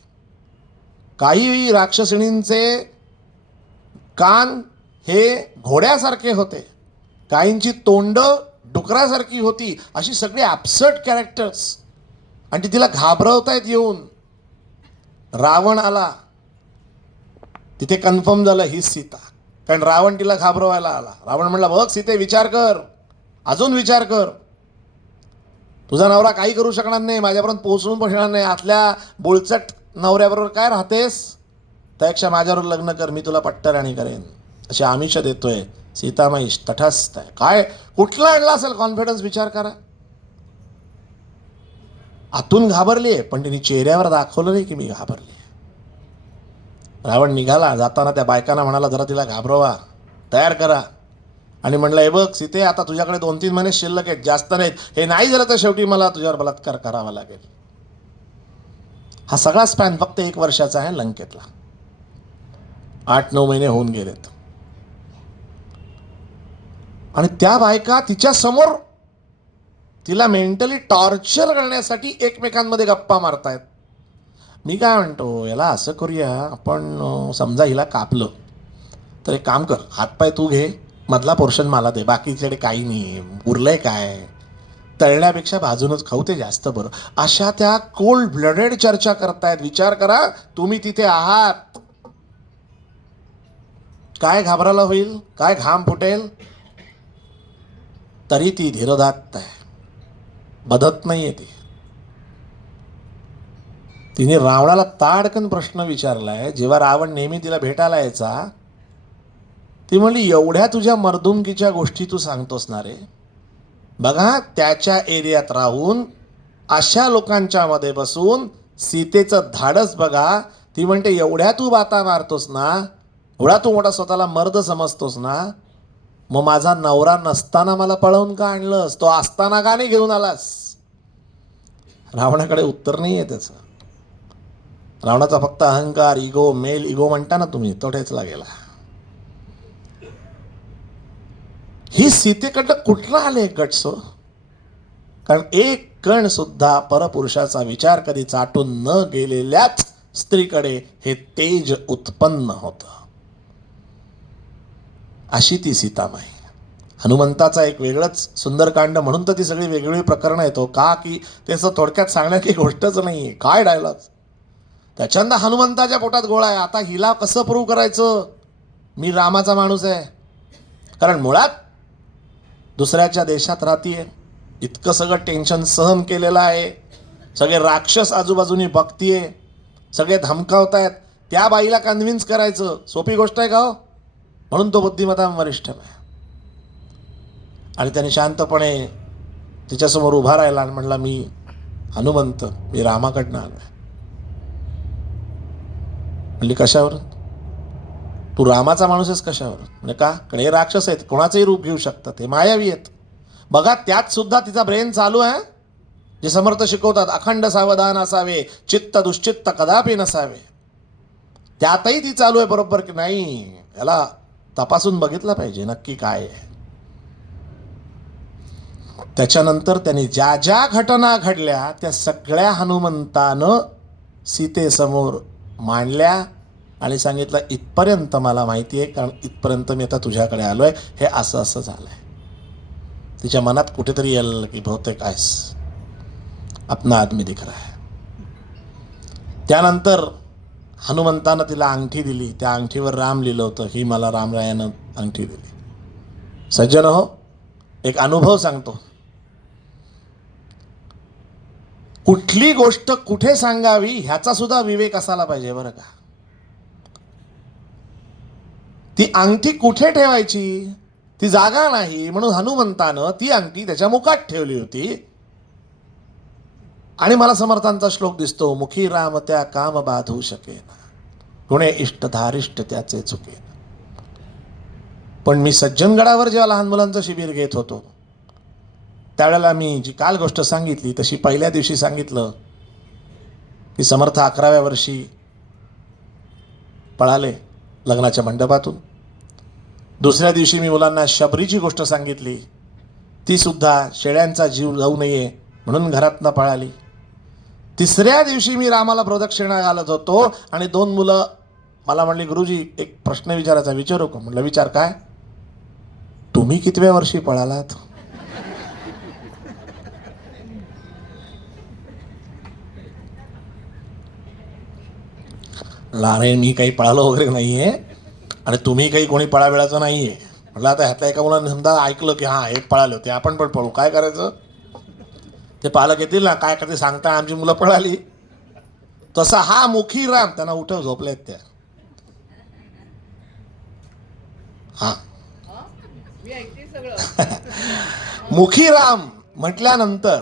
काही राक्षसिणींचे कान हे घोड्यासारखे होते, काहींची तोंड डुकरासारखी होती. अशी सगळी ॲब्सर्ड कॅरेक्टर्स. आणि तिला घाबरवतायत येऊन. रावण आला, तिथे कन्फर्म झालं हीच सीता, कारण रावण तिला घाबरवायला आला. रावण म्हणला, बघ सीते, विचार कर, अजून विचार कर, तुझा नवरा काही करू शकणार नाही, माझ्यापर्यंत पोहोचून पोहोचणार नाही, आतल्या बोळचट नवऱ्याबरोबर काय राहतेस, त्यापेक्षा माझ्याबरोबर लग्न कर, मी तुला पट्टराणी करेन, अशी आमिष देतोय. सीतामाई तटस्थ आहे. काय कुठला आणला असेल कॉन्फिडन्स, विचार करा. आतून घाबरली आहे, पण तिने चेहऱ्यावर दाखवलं नाही की मी घाबरली. रावण निघाला, जाताना त्या बायकांना म्हणाला, जरा तिला घाबरवा, तयार करा. आणि म्हणलं, हे बघ सीते, आता तुझ्याकडे 2-3 महिने शिल्लक आहेत, जास्त नाहीत, हे नाही झालं तर शेवटी मला तुझ्यावर बलात्कार करावा लागेल. हा सगळा स्पॅन फक्त 1 वर्षाचा आहे लंकेतला. 8-9 महिने होऊन गेलेत. आणि त्या बायका तिच्या समोर तिला मेंटली टॉर्चर करण्यासाठी एकमेकांमध्ये गप्पा मारतायत. मी काय म्हणतो, याला असं करूया आपण, समजा हिला कापलं तर एक काम कर, हातपाय तू घे, मधला पोर्शन मला दे, बाकीच्याकडे काही नाही, उरलंय काय, तळण्यापेक्षा भाजूनच खाऊ ते जास्त बरं. अशा त्या कोल्ड ब्लडेड चर्चा करतायत. विचार करा, तुम्ही तिथे आहात, काय घाबरायला होईल, काय घाम फुटेल, तरी ती धीरदात्त आहे, बदत नाहीये ती. तिने रावणाला ताडकन प्रश्न विचारलाय. जेव्हा रावण नेहमी तिला भेटायला यायचा, ती म्हणली, एवढ्या तुझ्या मर्दुमकीच्या गोष्टी तू सांगतोस ना रे. बघा, त्याच्या एरियात राहून अशा लोकांच्या मध्ये बसून सीतेचं धाडस बघा. ती म्हणते, एवढ्या तू बाता मारतोस ना, एवढा तू मोठा स्वतःला मर्द समजतोस ना, मग माझा नवरा नसताना मला पळवून का आणलंस, तो असताना का नाही घेऊन आलास. रावणाकडे उत्तर नाही आहे त्याचं. रावणाचा फक्त अहंकार, इगो, मेल इगो म्हणता ना तुम्ही, तो ठेचला गेला. ही सीतेकडं कुठला आले गट्स, कारण एक कण सुद्धा परपुरुषाचा विचार कधी चाटून न गेलेल्याच स्त्रीकडे हे तेज उत्पन्न होतं. अशी ती सीतामाई. हनुमंताचा एक वेगळंच सुंदरकांड म्हणून तर ती सगळी वेगवेगळी प्रकरणं येतो का, की त्याचं थोडक्यात सांगण्याची गोष्टच नाही आहे. काय डायलॉग, त्याच्यानंतर हनुमंताच्या पोटात गोळा आहे. आता हिला कसं प्रूव्ह करायचं मी रामाचा माणूस आहे, कारण मुळात दुसऱ्याच्या देशात राहतीये, इतकं सगळं टेन्शन सहन केलेलं आहे, सगळे राक्षस आजूबाजूनी बघतीये, सगळे धमकावतायत, त्या बाईला कन्व्हिन्स करायचं सोपी गोष्ट आहे का हो. म्हणून तो बुद्धिमत्ता वरिष्ठ आहे. आणि त्याने शांतपणे तिच्यासमोर उभा राहिला आणि म्हणला, मी हनुमंत, मी रामाकडनं आलो आहे. म्हणली, कशावर, तू रामाचा माणूस आहेस कशावर. म्हणजे का, कारण हे राक्षस आहेत, कोणाचंही रूप घेऊ शकतात, हे मायावी आहेत. बघा, त्यात सुद्धा तिचा ब्रेन चालू आहे. जे समर्थ शिकवतात, अखंड सावधान असावे, चित्त दुश्चित्त कदापि नसावे, त्यातही ती चालू आहे बरोबर की नाही, याला तपासून बघितलं पाहिजे नक्की काय आहे. त्याच्यानंतर त्यांनी ज्या ज्या घटना घडल्या त्या सगळ्या हनुमंतानं सीतेसमोर मांडल्या. आणि सांगितलं इथपर्यंत मला माहिती आहे, कारण इथपर्यंत मी आता तुझ्याकडे आलोय, हे असं असं झालंय. तिच्या मनात कुठेतरी येईल की बहुतेक आहेस, अपना आदमी दिख रहा है. त्यानंतर हनुमंतानं तिला अंगठी दिली. त्या अंगठीवर राम लिहिलं होतं. ही मला रामरायानं अंगठी दिली. सज्जन हो, एक अनुभव सांगतो. कुठली गोष्ट कुठे सांगावी ह्याचा सुद्धा विवेक असायला पाहिजे बरं का. ती अंगठी कुठे ठेवायची ती जागा नाही, म्हणून हनुमंतानं ती अंगठी त्याच्या मुखात ठेवली होती. आणि मला समर्थांचा श्लोक दिसतो, मुखी राम त्या काम बाधू शकेन, कुणे इष्ट धारिष्ट त्याचे चुकेन. पण मी सज्जनगडावर जेव्हा लहान मुलांचं शिबिर घेत होतो, त्यावेळेला मी जी काल गोष्ट सांगितली तशी पहिल्या दिवशी सांगितलं की समर्थ 11व्या वर्षी पळाले लग्नाच्या मंडपातून. दुसऱ्या दिवशी मी मुलांना शबरीची गोष्ट सांगितली, ती सुद्धा शेळ्यांचा जीव जाऊ नये म्हणून घरातनं पळाली. तिसऱ्या दिवशी मी रामाला प्रदक्षिणा घालत होतो आणि 2 मुलं मला म्हणली, गुरुजी एक प्रश्न विचारायचा, विचारू का? म्हटलं विचार. काय? तुम्ही कितव्या वर्षी पळालात? लारे मी काही पळालो वगैरे नाहीये आणि तुम्ही काही कोणी पळावेळाचं नाहीये. म्हटलं आता ह्यातल्या एका मुलाने समजा ऐकलं की हां हे पळाले होते, आपण पण पळू, काय करायचं? ते पालक येतील ना, काय करते सांगता, आमची मुलं पळाली. तसा हा मुखी राम, त्यांना उठव, झोपलेत त्या. हा मुखी राम म्हटल्यानंतर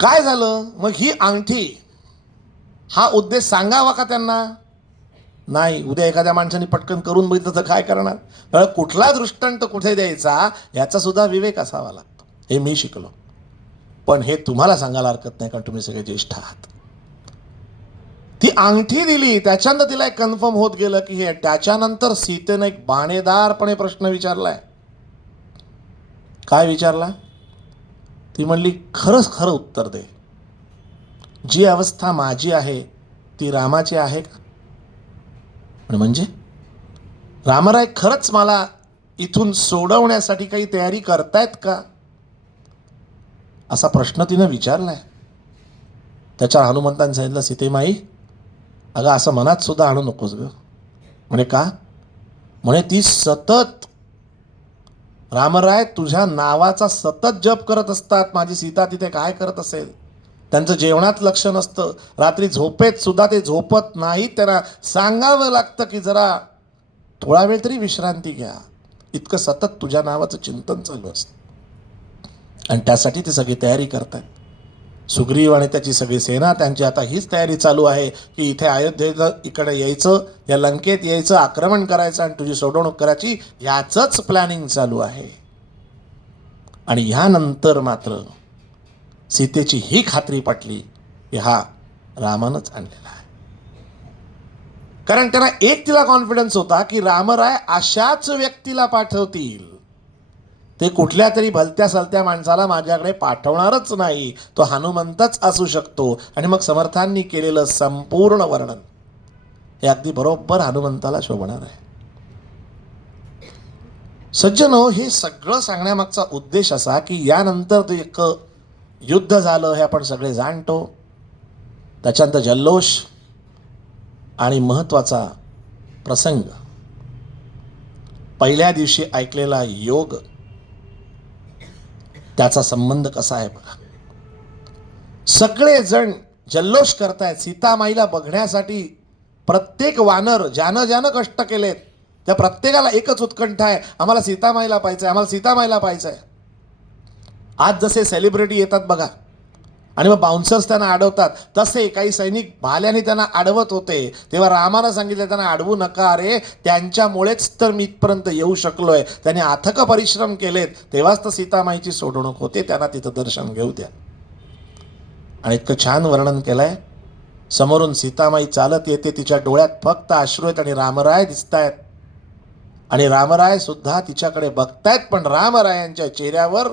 काय झालं मग? ही अंगठी, हा उद्देश सांगावा का त्यांना? नाही. उद्या एखाद्या माणसाने पटकन करून बघितलं तर काय करणार? कुठला दृष्टांत कुठे द्यायचा याचा सुद्धा विवेक असावा लागतो. हे मी शिकलो, पण हे तुम्हाला सांगायला हरकत नाही, कारण तुम्ही सगळे ज्येष्ठ आहात. ती अंगठी दिली, त्याच्यानंतर तिला एक कन्फर्म होत गेलं की हे. त्याच्यानंतर सीतेनं एक बाणेदारपणे प्रश्न विचारलाय. काय विचारला? ती म्हणली, खरंच खरं उत्तर दे, जी अवस्था माझी आहे ती रामाची आहे का? म्हणजे रामराय खरंच मला इथून सोडवण्यासाठी काही तयारी करतायत का, असा प्रश्न तिनं विचारलाय. त्याच्यावर हनुमंतांनी सांगितलं, सीतेमाई अगं असं मनात सुद्धा आणू नकोस ग. म्हणे का? म्हणे ती सतत रामराय तुझ्या नावाचा सतत जप करत असतात. माझी सीता तिथे काय करत असेल? त्यांचं जेवणात लक्ष नसतं, रात्री झोपेत सुद्धा ते झोपत नाहीत. त्यांना सांगावं लागतं की जरा थोडा वेळ तरी विश्रांती घ्या. इतकं सतत तुझ्या नावाचं चिंतन चालू असतं आणि त्यासाठी ते सगळी तयारी करतात. सुग्रीव आणि त्याची सगळी सेना, त्यांची आता हीच तयारी चालू आहे की इथे अयोध्येला इकडे यायचं, या लंकेत यायचं, आक्रमण करायचं आणि तुझी सोडवणूक करायची, याचंच प्लॅनिंग चालू आहे. आणि ह्यानंतर मात्र सीतेची ही खात्री पटली की हा रामानंच आणलेला आहे. कारण त्यांना एक तिला कॉन्फिडन्स होता की रामराय अशाच व्यक्तीला पाठवतील, ते कुठल्या तरी भलत्या सलत्या माणसाला माझ्याकडे पाठवणारच नाही, तो हनुमंतच असू शकतो. आणि मग समर्थांनी केलेलं संपूर्ण वर्णन हे अगदी बरोबर हनुमंताला शोभणार आहे. सज्जनो, हे सगळं सांगण्यामागचा उद्देश असा की यानंतर ते एक युद्ध झालं हे आपण सगळे जाणतो. त्याच्यानंतर जल्लोष आणि महत्त्वाचा प्रसंग, पहिल्या दिवशी ऐकलेला योग, त्याचा संबंध कसा आहे बघा. सगळेजण जल्लोष करतायत सीतामाईला बघण्यासाठी. प्रत्येक वानर ज्यानं ज्यानं कष्ट केलेत त्या प्रत्येकाला एकच उत्कंठा आहे, आम्हाला सीतामाईला पाहायचंय, आम्हाला सीतामाईला पाहायचंय. आज जसे सेलिब्रिटी येतात बघा आणि मग बाउन्सर्स त्यांना अडवतात, तसे काही सैनिक भाल्याने त्यांना अडवत होते. तेव्हा रामानं सांगितलं त्यांना अडवू नका, अरे त्यांच्यामुळेच तर मी इथपर्यंत येऊ शकलोय. त्यांनी अथक परिश्रम केलेत, तेव्हाच तर सीतामाईची सोडवणूक होते, त्यांना तिथं दर्शन घेऊ द्या. आणि इतकं छान वर्णन केलंय. समोरून सीतामाई चालत येते, तिच्या डोळ्यात फक्त अश्रू आहेत आणि रामराय दिसतायत. आणि रामराय सुद्धा तिच्याकडे बघतायत, पण रामरायांच्या चेहऱ्यावर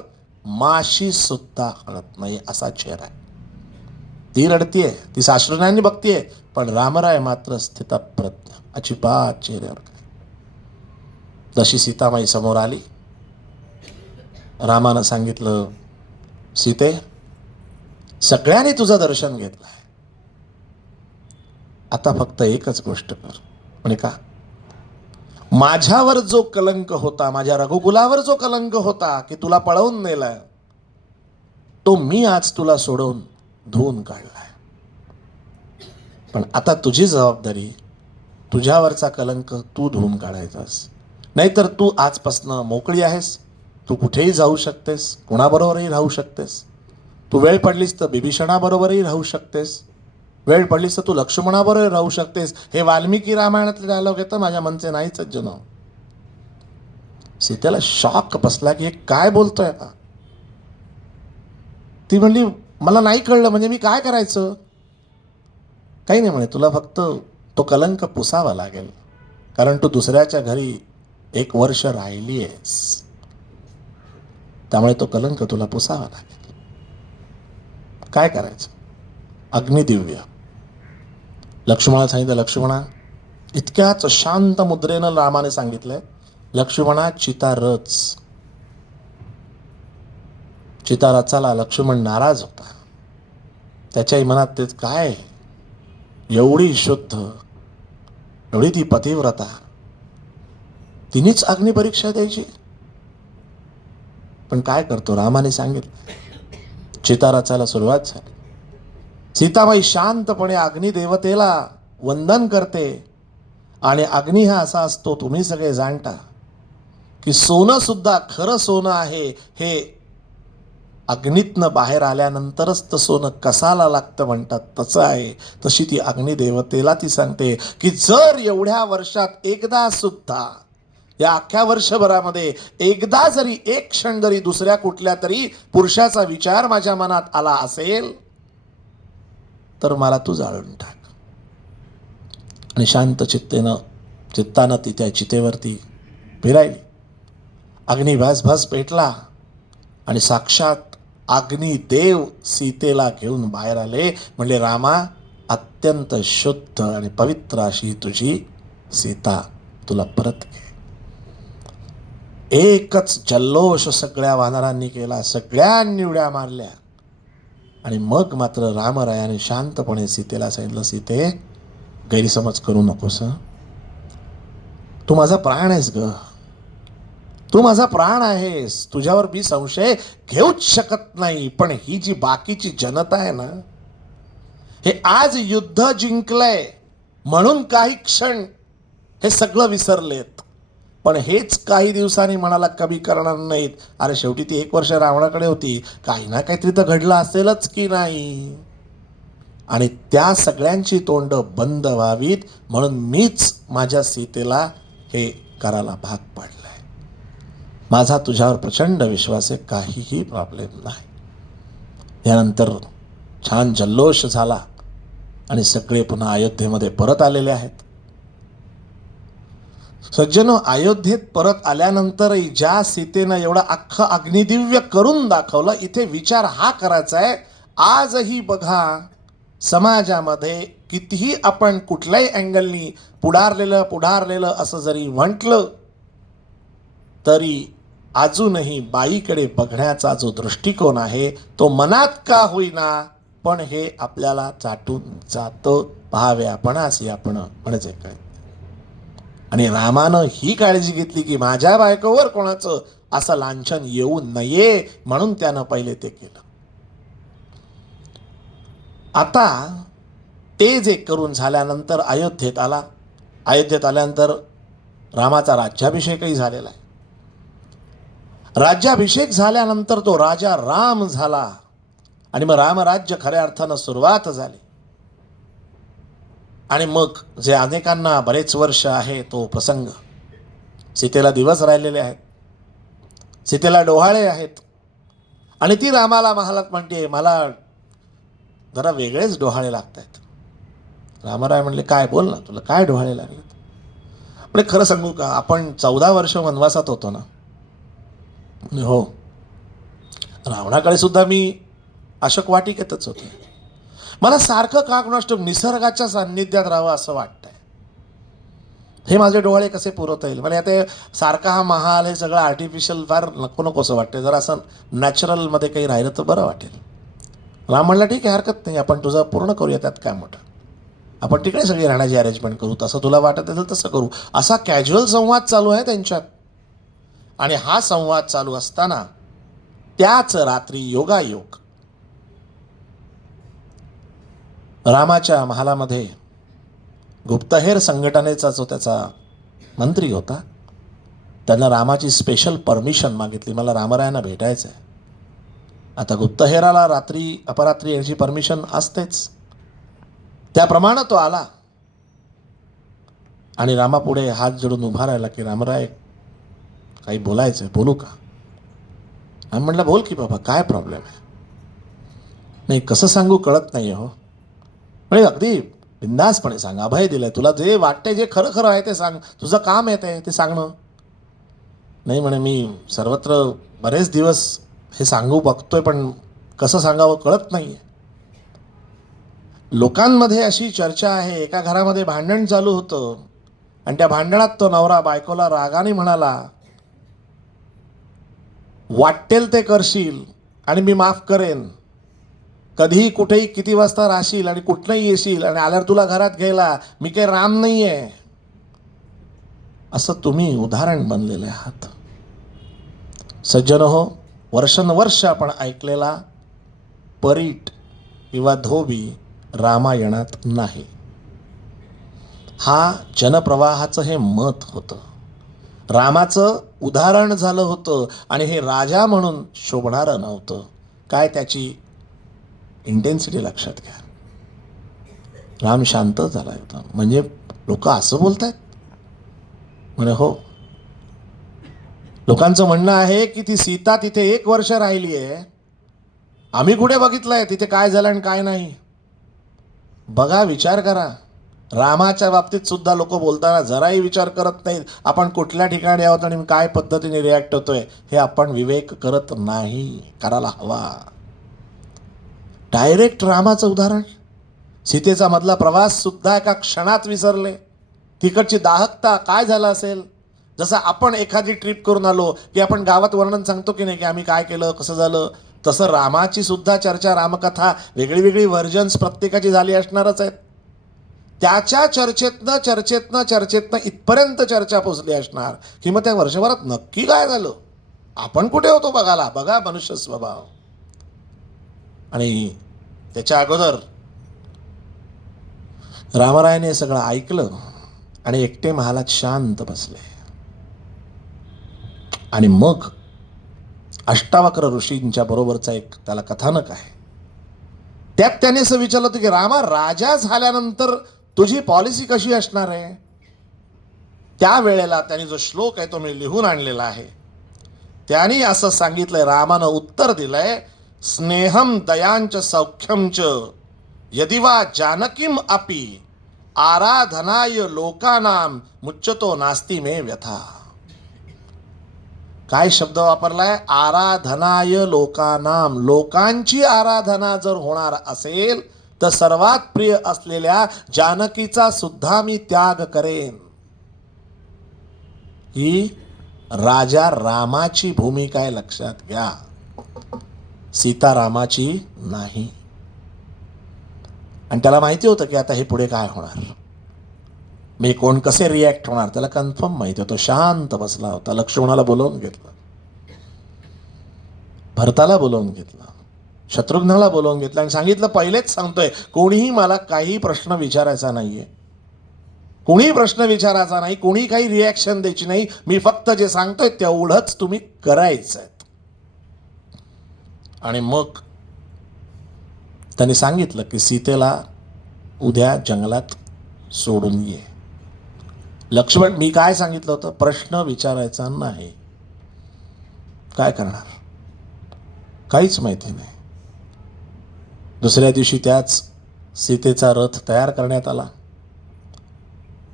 माशी सुद्धा कळत नाही असा चेहरा आहे. ती रडतीये, ती साश्रुनयनांनी बघतीये, पण रामराय मात्र स्थितप्रज्ञ, अजिबात चेहऱ्यावर. जशी सीतामाई समोर आली, रामानं सांगितलं, सीते, सगळ्यांनी तुझं दर्शन घेतलंय, आता फक्त एकच गोष्ट कर. म्हणे का? माझ्यावर जो कलंक होता, माझ्या रघुकुलावर जो कलंक होता की तुला पळवून नेलाय, तो मी आज तुला सोडून धुवून काढलाय. पण आता तुझी जबाबदारी, तुझ्यावरचा कलंक तू धुवून काढायचास. नाहीतर तू आजपासनं मोकळी आहेस. तू कुठेही जाऊ शकतेस, कोणाबरोबरही राहू शकतेस. तू वेळ पडलीस तर बिभीषणाबरोबरही राहू शकतेस, वेळ पडलीस तर तू लक्ष्मणाबरोबर राहू शकतेस. हे वाल्मिकी रामायणातले डायलॉग येतं, माझ्या मनचे नाहीच जन. सीतेला शॉक बसला की हे काय बोलतोय का? ती म्हणली, मला नाही कळलं, म्हणजे मी काय करायचं? काही नाही म्हणे, तुला फक्त तो कलंक पुसावा लागेल, कारण तू दुसऱ्याच्या घरी 1 वर्ष राहिली आहेस, त्यामुळे तो कलंक तुला पुसावा लागेल. काय करायचं? अग्निदिव्य. लक्ष्मणाला सांगितलं, लक्ष्मणा, इतक्याच शांत मुद्रेनं रामाने सांगितलंय, लक्ष्मणा चिता रच. चिता रचाला लक्ष्मण नाराज होता. त्याच्याही मनात तेच, काय एवढी शुद्ध, एवढी ती पतिव्रता, तिनेच अग्निपरीक्षा द्यायची? पण काय करतो, रामाने सांगितलं, चिता रचायला सुरुवात झाली. सीताबाई शांतपणे अग्निदेवतेला वंदन करते. आणि अग्नी हा असा असतो, तुम्ही सगळे जाणता, की सोनं सुद्धा खरं सोनं आहे हे अग्नीतनं बाहेर आल्यानंतरच तर सोनं कसाला लागतं म्हणतात, तसं आहे. तशी ती अग्निदेवतेला ती सांगते की जर एवढ्या वर्षात एकदा सुद्धा, या अख्ख्या वर्षभरामध्ये एकदा जरी, एक क्षण जरी दुसऱ्या कुठल्या तरी पुरुषाचा विचार माझ्या मनात आला असेल, तर मला तू जाळून टाक. आणि शांत चित्तानं ती त्या चितेवरती फिरायली. अग्नी भस पेटला आणि साक्षात अग्निदेव सीतेला घेऊन बाहेर आले. म्हणले, रामा, अत्यंत शुद्ध आणि पवित्र अशी तुझी सीता, तुला परत घे. एकच जल्लोष सगळ्या वानरांनी केला, सगळ्यांनी उड्या मारल्या. आणि मग मात्र रामरायाने शांतपणे सीतेला सांगितलं, सीते, गैरसमज करू नकोस. तू माझा प्राण आहेस ग, तू माझा प्राण आहेस, तुझ्यावर मी संशय घेऊच शकत नाही. पण ही जी बाकीची जनता आहे ना, हे आज युद्ध जिंकलंय म्हणून काही क्षण हे सगळं विसरलेत, पण हेच काही दिवसांनी मनाला कमी करणार नाहीत. अरे शेवटी ती 1 वर्ष रावणाकडे होती, काही ना काहीतरी तर घडलं असेलच की नाही. आणि त्या सगळ्यांची तोंड बंद व्हावीत म्हणून मीच माझ्या सीतेला हे करायला भाग पाडलंय. माझा तुझ्यावर प्रचंड विश्वास आहे, काहीही प्रॉब्लेम नाही. यानंतर छान जल्लोष झाला आणि सगळे पुन्हा अयोध्येमध्ये परत आलेले आहेत. सज्जनो, अयोध्येत परत आल्यानंतरही ज्या सीतेनं एवढं अख्खं अग्निदिव्य करून दाखवलं, इथे विचार हा करायचा आहे, आजही बघा समाजामध्ये कितीही आपण कुठल्याही अँगलनी पुढारलेलं असं जरी म्हटलं, तरी अजूनही बाईकडे बघण्याचा जो दृष्टिकोन आहे तो मनात का होईना पण हे आपल्याला चाटून जातं. पहाव्यापणासी आपण म्हणजे काय. आणि रामानं ही काळजी घेतली की माझ्या बायकोवर कोणाचं असं लांछन येऊ नये, म्हणून त्यानं पहिले ते केलं. आता ते जे करून झाल्यानंतर अयोध्येत आला. अयोध्येत आल्यानंतर रामाचा राज्याभिषेकही झालेला आहे. राज्याभिषेक झाल्यानंतर तो राजा राम झाला आणि मग रामराज्य खऱ्या अर्थानं सुरुवात झाली. आणि मग जे अनेकांना बरेच वर्ष आहे तो प्रसंग, सीतेला दिवस राहिलेले आहेत, सीतेला डोहाळे आहेत. आणि ती रामाला महालात म्हणते, मला जरा वेगळेच डोहाळे लागत आहेत. रामराय म्हणले, काय बोल ना, तुला काय डोहाळे लागले? म्हणजे खरं सांगू का, आपण 14 वर्ष वनवासात होतो ना. हो, रावणाकडे सुद्धा मी अशोक वाटिकेतच होतो. मला सारखं का कुणास ठाऊक निसर्गाच्या सान्निध्यात राहावं असं वाटतंय. हे माझे डोळे कसे पुरवता येईल. मला आता सारखा हा महाल हे सगळं आर्टिफिशियल फार नको नको असं वाटतं. जर असं नॅचरलमध्ये काही राहिलं तर बरं वाटेल. राम म्हणला ठीक आहे, हरकत नाही, आपण तुझं पूर्ण करूया, त्यात काय मोठं, आपण तिकडे सगळी राहण्याची अरेंजमेंट करू, तसं तुला वाटत असेल तसं करू. असा कॅज्युअल संवाद चालू आहे त्यांच्यात. आणि हा संवाद चालू असताना त्याच रात्री योगायोग रामाच्या महालामध्ये गुप्तहेर संघटनेचा जो त्याचा मंत्री होता, त्यानं रामाची स्पेशल परमिशन मागितली, मला रामरायांना भेटायचं आहे. आता गुप्तहेराला रात्री अपरात्री याची परमिशन असतेच, त्याप्रमाणे तो आला आणि रामापुढे हात जोडून उभा राहिला की रामराय काही बोलायचं आहे, बोलू का? आम्ही म्हटलं बोल की बाबा, काय प्रॉब्लेम आहे? नाही कसं सांगू कळत नाही हो. म्हणजे अगदी बिंदासपणे सांग, अभय दिलंय तुला, जे वाटतंय जे खरं खरं आहे ते सांग, तुझं काम आहे ते सांगणं. नाही म्हणे मी सर्वत्र बरेच दिवस हे सांगू बघतोय पण कसं सांगावं कळत नाही. लोकांमध्ये अशी चर्चा आहे, एका घरामध्ये भांडण चालू होतं आणि त्या भांडणात तो नवरा बायकोला रागाने म्हणाला, वाटेल ते करशील आणि मी माफ करेन, कधीही कुठेही किती वाजता राहशील आणि कुठनंही येशील आणि आल्यावर तुला घरात घ्यायला मी काही राम नाही आहे, असं तुम्ही उदाहरण बनलेले आहात. सज्जन हो, वर्षानुवर्ष आपण ऐकलेला परीट किंवा धोबी रामायणात नाही. हा जनप्रवाहाचं हे मत होतं, रामाचं उदाहरण झालं होतं आणि हे राजा म्हणून शोभणारं नव्हतं. काय त्याची इंटेन्सिटी लक्षात घ्या. राम शांत झाला होता. म्हणजे लोक असं बोलतायत म्हणे, हो, लोकांचं म्हणणं आहे की ती सीता तिथे 1 वर्ष राहिली आहे, आम्ही कुठे बघितलंय तिथे काय झालं आणि काय नाही. बघा, विचार करा. रामाच्या बाबतीत सुद्धा लोक बोलताना जराही विचार करत नाहीत. आपण कुठल्या ठिकाणी आहोत आणि काय पद्धतीने रिॲक्ट होतोय हे आपण विवेक करत नाही, करायला हवा. डायरेक्ट रामाचं उदाहरण, सीतेचा मधला प्रवास सुद्धा एका क्षणात विसरले. तिकडची दाहकता काय झालं असेल. जसं आपण एखादी ट्रिप करून आलो की आपण गावात वर्णन सांगतो की नाही की आम्ही काय केलं कसं झालं, तसं रामाची सुद्धा चर्चा, रामकथा वेगळी वेगळी व्हर्जन्स प्रत्येकाची झाली असणारच आहेत. त्याच्या चर्चेतनं इथपर्यंत चर्चा पोचली असणार की मग त्या वर्षभरात नक्की काय झालं, आपण कुठे होतो बघायला. बघा मनुष्य स्वभाव. आणि त्याच्या अगोदर रामरायाने सगळं ऐकलं आणि एकटे महालात शांत बसले. आणि मग अष्टावक्र ऋषींच्या बरोबरचा एक त्याला कथानक आहे, त्यात त्याने असं विचारलं होतं की रामा, राजा झाल्यानंतर तुझी पॉलिसी कशी असणार आहे. त्यावेळेला त्याने जो श्लोक आहे तो मी लिहून आणलेला आहे. त्याने असं सांगितलंय, रामानं उत्तर दिलंय, स्नेहम दयांच सौख्यंच यदिवा जानकीम अपि आराधनाय लोकानाम मुच्यतो नास्ति मे व्यथा. काय शब्द वापरलाय? आराधनाय लोकानाम. लोकांची आराधना जर होणार असेल तर सर्वात प्रिय असलेल्या जानकीचा सुद्धा मी त्याग करेन. ही राजा रामाची भूमिका आहे, लक्षात घ्या, सीतारामाची नाही. आणि त्याला माहिती होतं की आता हे पुढे काय होणार, मी कोण कसे रिॲक्ट होणार, त्याला कन्फर्म माहिती होतं. शांत बसला होता. लक्ष्मणाला बोलवून घेतलं, भरताला बोलवून घेतलं, शत्रुघ्नाला बोलवून घेतलं आणि सांगितलं, पहिलेच सांगतोय, कोणीही मला काही प्रश्न विचारायचा नाहीये, कोणी प्रश्न विचारायचा नाही, कोणी काही रिॲक्शन द्यायची नाही, मी फक्त जे सांगतोय तेवढंच तुम्ही करायचं. आणि मग त्यांनी सांगितलं की सीतेला उद्या जंगलात सोडून ये. लक्ष्मण, मी काय सांगितलं होतं, प्रश्न विचारायचा नाही. काय करणार, काहीच माहिती नाही. दुसऱ्या दिवशी त्याच सीतेचा रथ तयार करण्यात आला.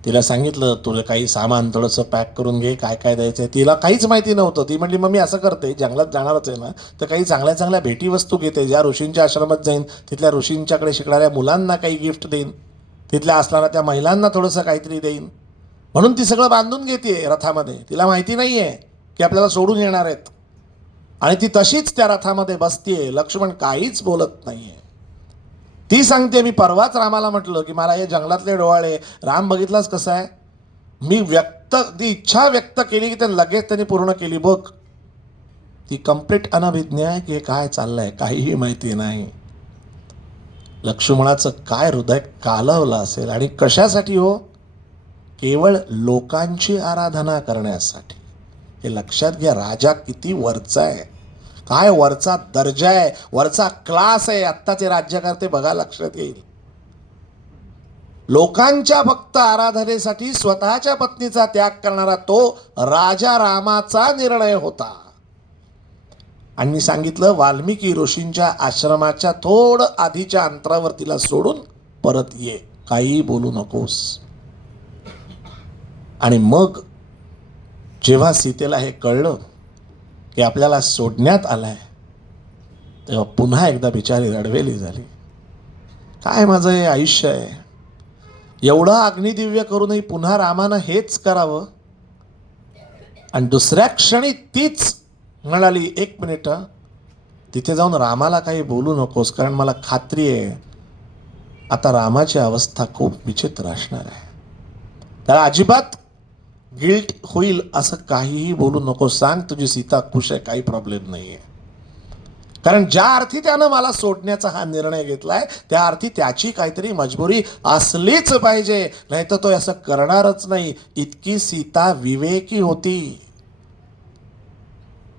तिला सांगितलं तुला काही सामान थोडंसं पॅक करून घे, काय काय द्यायचं आहे. तिला काहीच माहिती नव्हतं. ती म्हटली मग मी असं करते, जंगलात जाणारच आहे ना, तर काही चांगल्या चांगल्या भेटीवस्तू घेते. ज्या ऋषींच्या आश्रमात जाईन तिथल्या ऋषींच्याकडे शिकणाऱ्या मुलांना काही गिफ्ट देईन, तिथल्या असणाऱ्या त्या महिलांना थोडंसं काहीतरी देईन. म्हणून ती सगळं बांधून घेते रथामध्ये. तिला माहिती नाही आहे की आपल्याला सोडून येणार आहेत. आणि ती तशीच त्या रथामध्ये बसतीये. लक्ष्मण काहीच बोलत नाहीये. ती सांगते मी परवाच रामाला म्हटलं की मला हे जंगलातले डोहाळे, राम बघितलास कसं आहे, मी ती इच्छा व्यक्त केली की ते लगेच त्यांनी पूर्ण केली. बघ, ती कंप्लीट अनभिज्ञ आहे की हे काय चाललंय काहीही माहिती नाही. लक्ष्मणाचं काय हृदय कालवलं असेल. आणि कशासाठी हो? केवळ लोकांची आराधना करण्यासाठी. हे लक्षात घ्या, राजा किती वरचा आहे, काय वरचा दर्जा आहे, वरचा क्लास आहे. आत्ताचे राज्यकर्ते बघा, लक्षात येईल. लोकांच्या फक्त आराधनेसाठी स्वतःच्या पत्नीचा त्याग करणारा तो राजा रामाचा निर्णय होता. आणि मी सांगितलं वाल्मिकी ऋषींच्या आश्रमाच्या थोडं आधीच्या अंतरावर तिला सोडून परत ये, काही बोलू नकोस. आणि मग जेव्हा सीतेला हे कळलं की आपल्याला सोडण्यात आलाय, तेव्हा पुन्हा एकदा बिचारी रडवेली झाली. काय माझं हे आयुष्य आहे, एवढं अग्निदिव्य करूनही पुन्हा रामानं हेच करावं. आणि दुसऱ्या क्षणी तीच म्हणाली, एक मिनिट, तिथे जाऊन रामाला काही बोलू नकोस, कारण मला खात्री आहे आता रामाची अवस्था खूप विचित्र असणार आहे. त्याला अजिबात गिल्ट होईल असं काहीही बोलू नको. सांग तुझी सीता खुश आहे, काही प्रॉब्लेम नाही आहे. कारण ज्या अर्थी त्यानं मला सोडण्याचा हा निर्णय घेतलाय त्या अर्थी त्याची काहीतरी मजबुरी असलीच पाहिजे, नाही तर तो असं करणारच नाही. इतकी सीता विवेकी होती.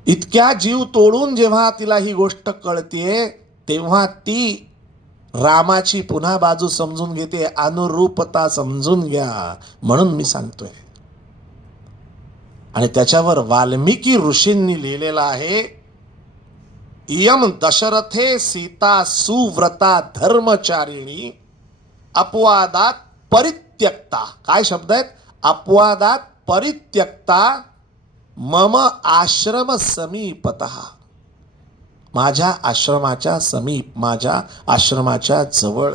इतक्या जीव तोडून जेव्हा तिला ही गोष्ट कळतीये तेव्हा ती रामाची पुन्हा बाजू समजून घेते. अनुरूपता समजून घ्या म्हणून मी सांगतोय. आणि त्याच्यावर वाल्मिकी ऋषींनी लिहिलेलं आहे, इयम दशरथे सीता सुव्रता धर्मचारिणी अपवादात परित्यक्ता. काय शब्द आहेत? अपवादात परित्यक्ता मम आश्रम समीपतः. माझ्या आश्रमाच्या समीप, माझ्या आश्रमाच्या जवळ.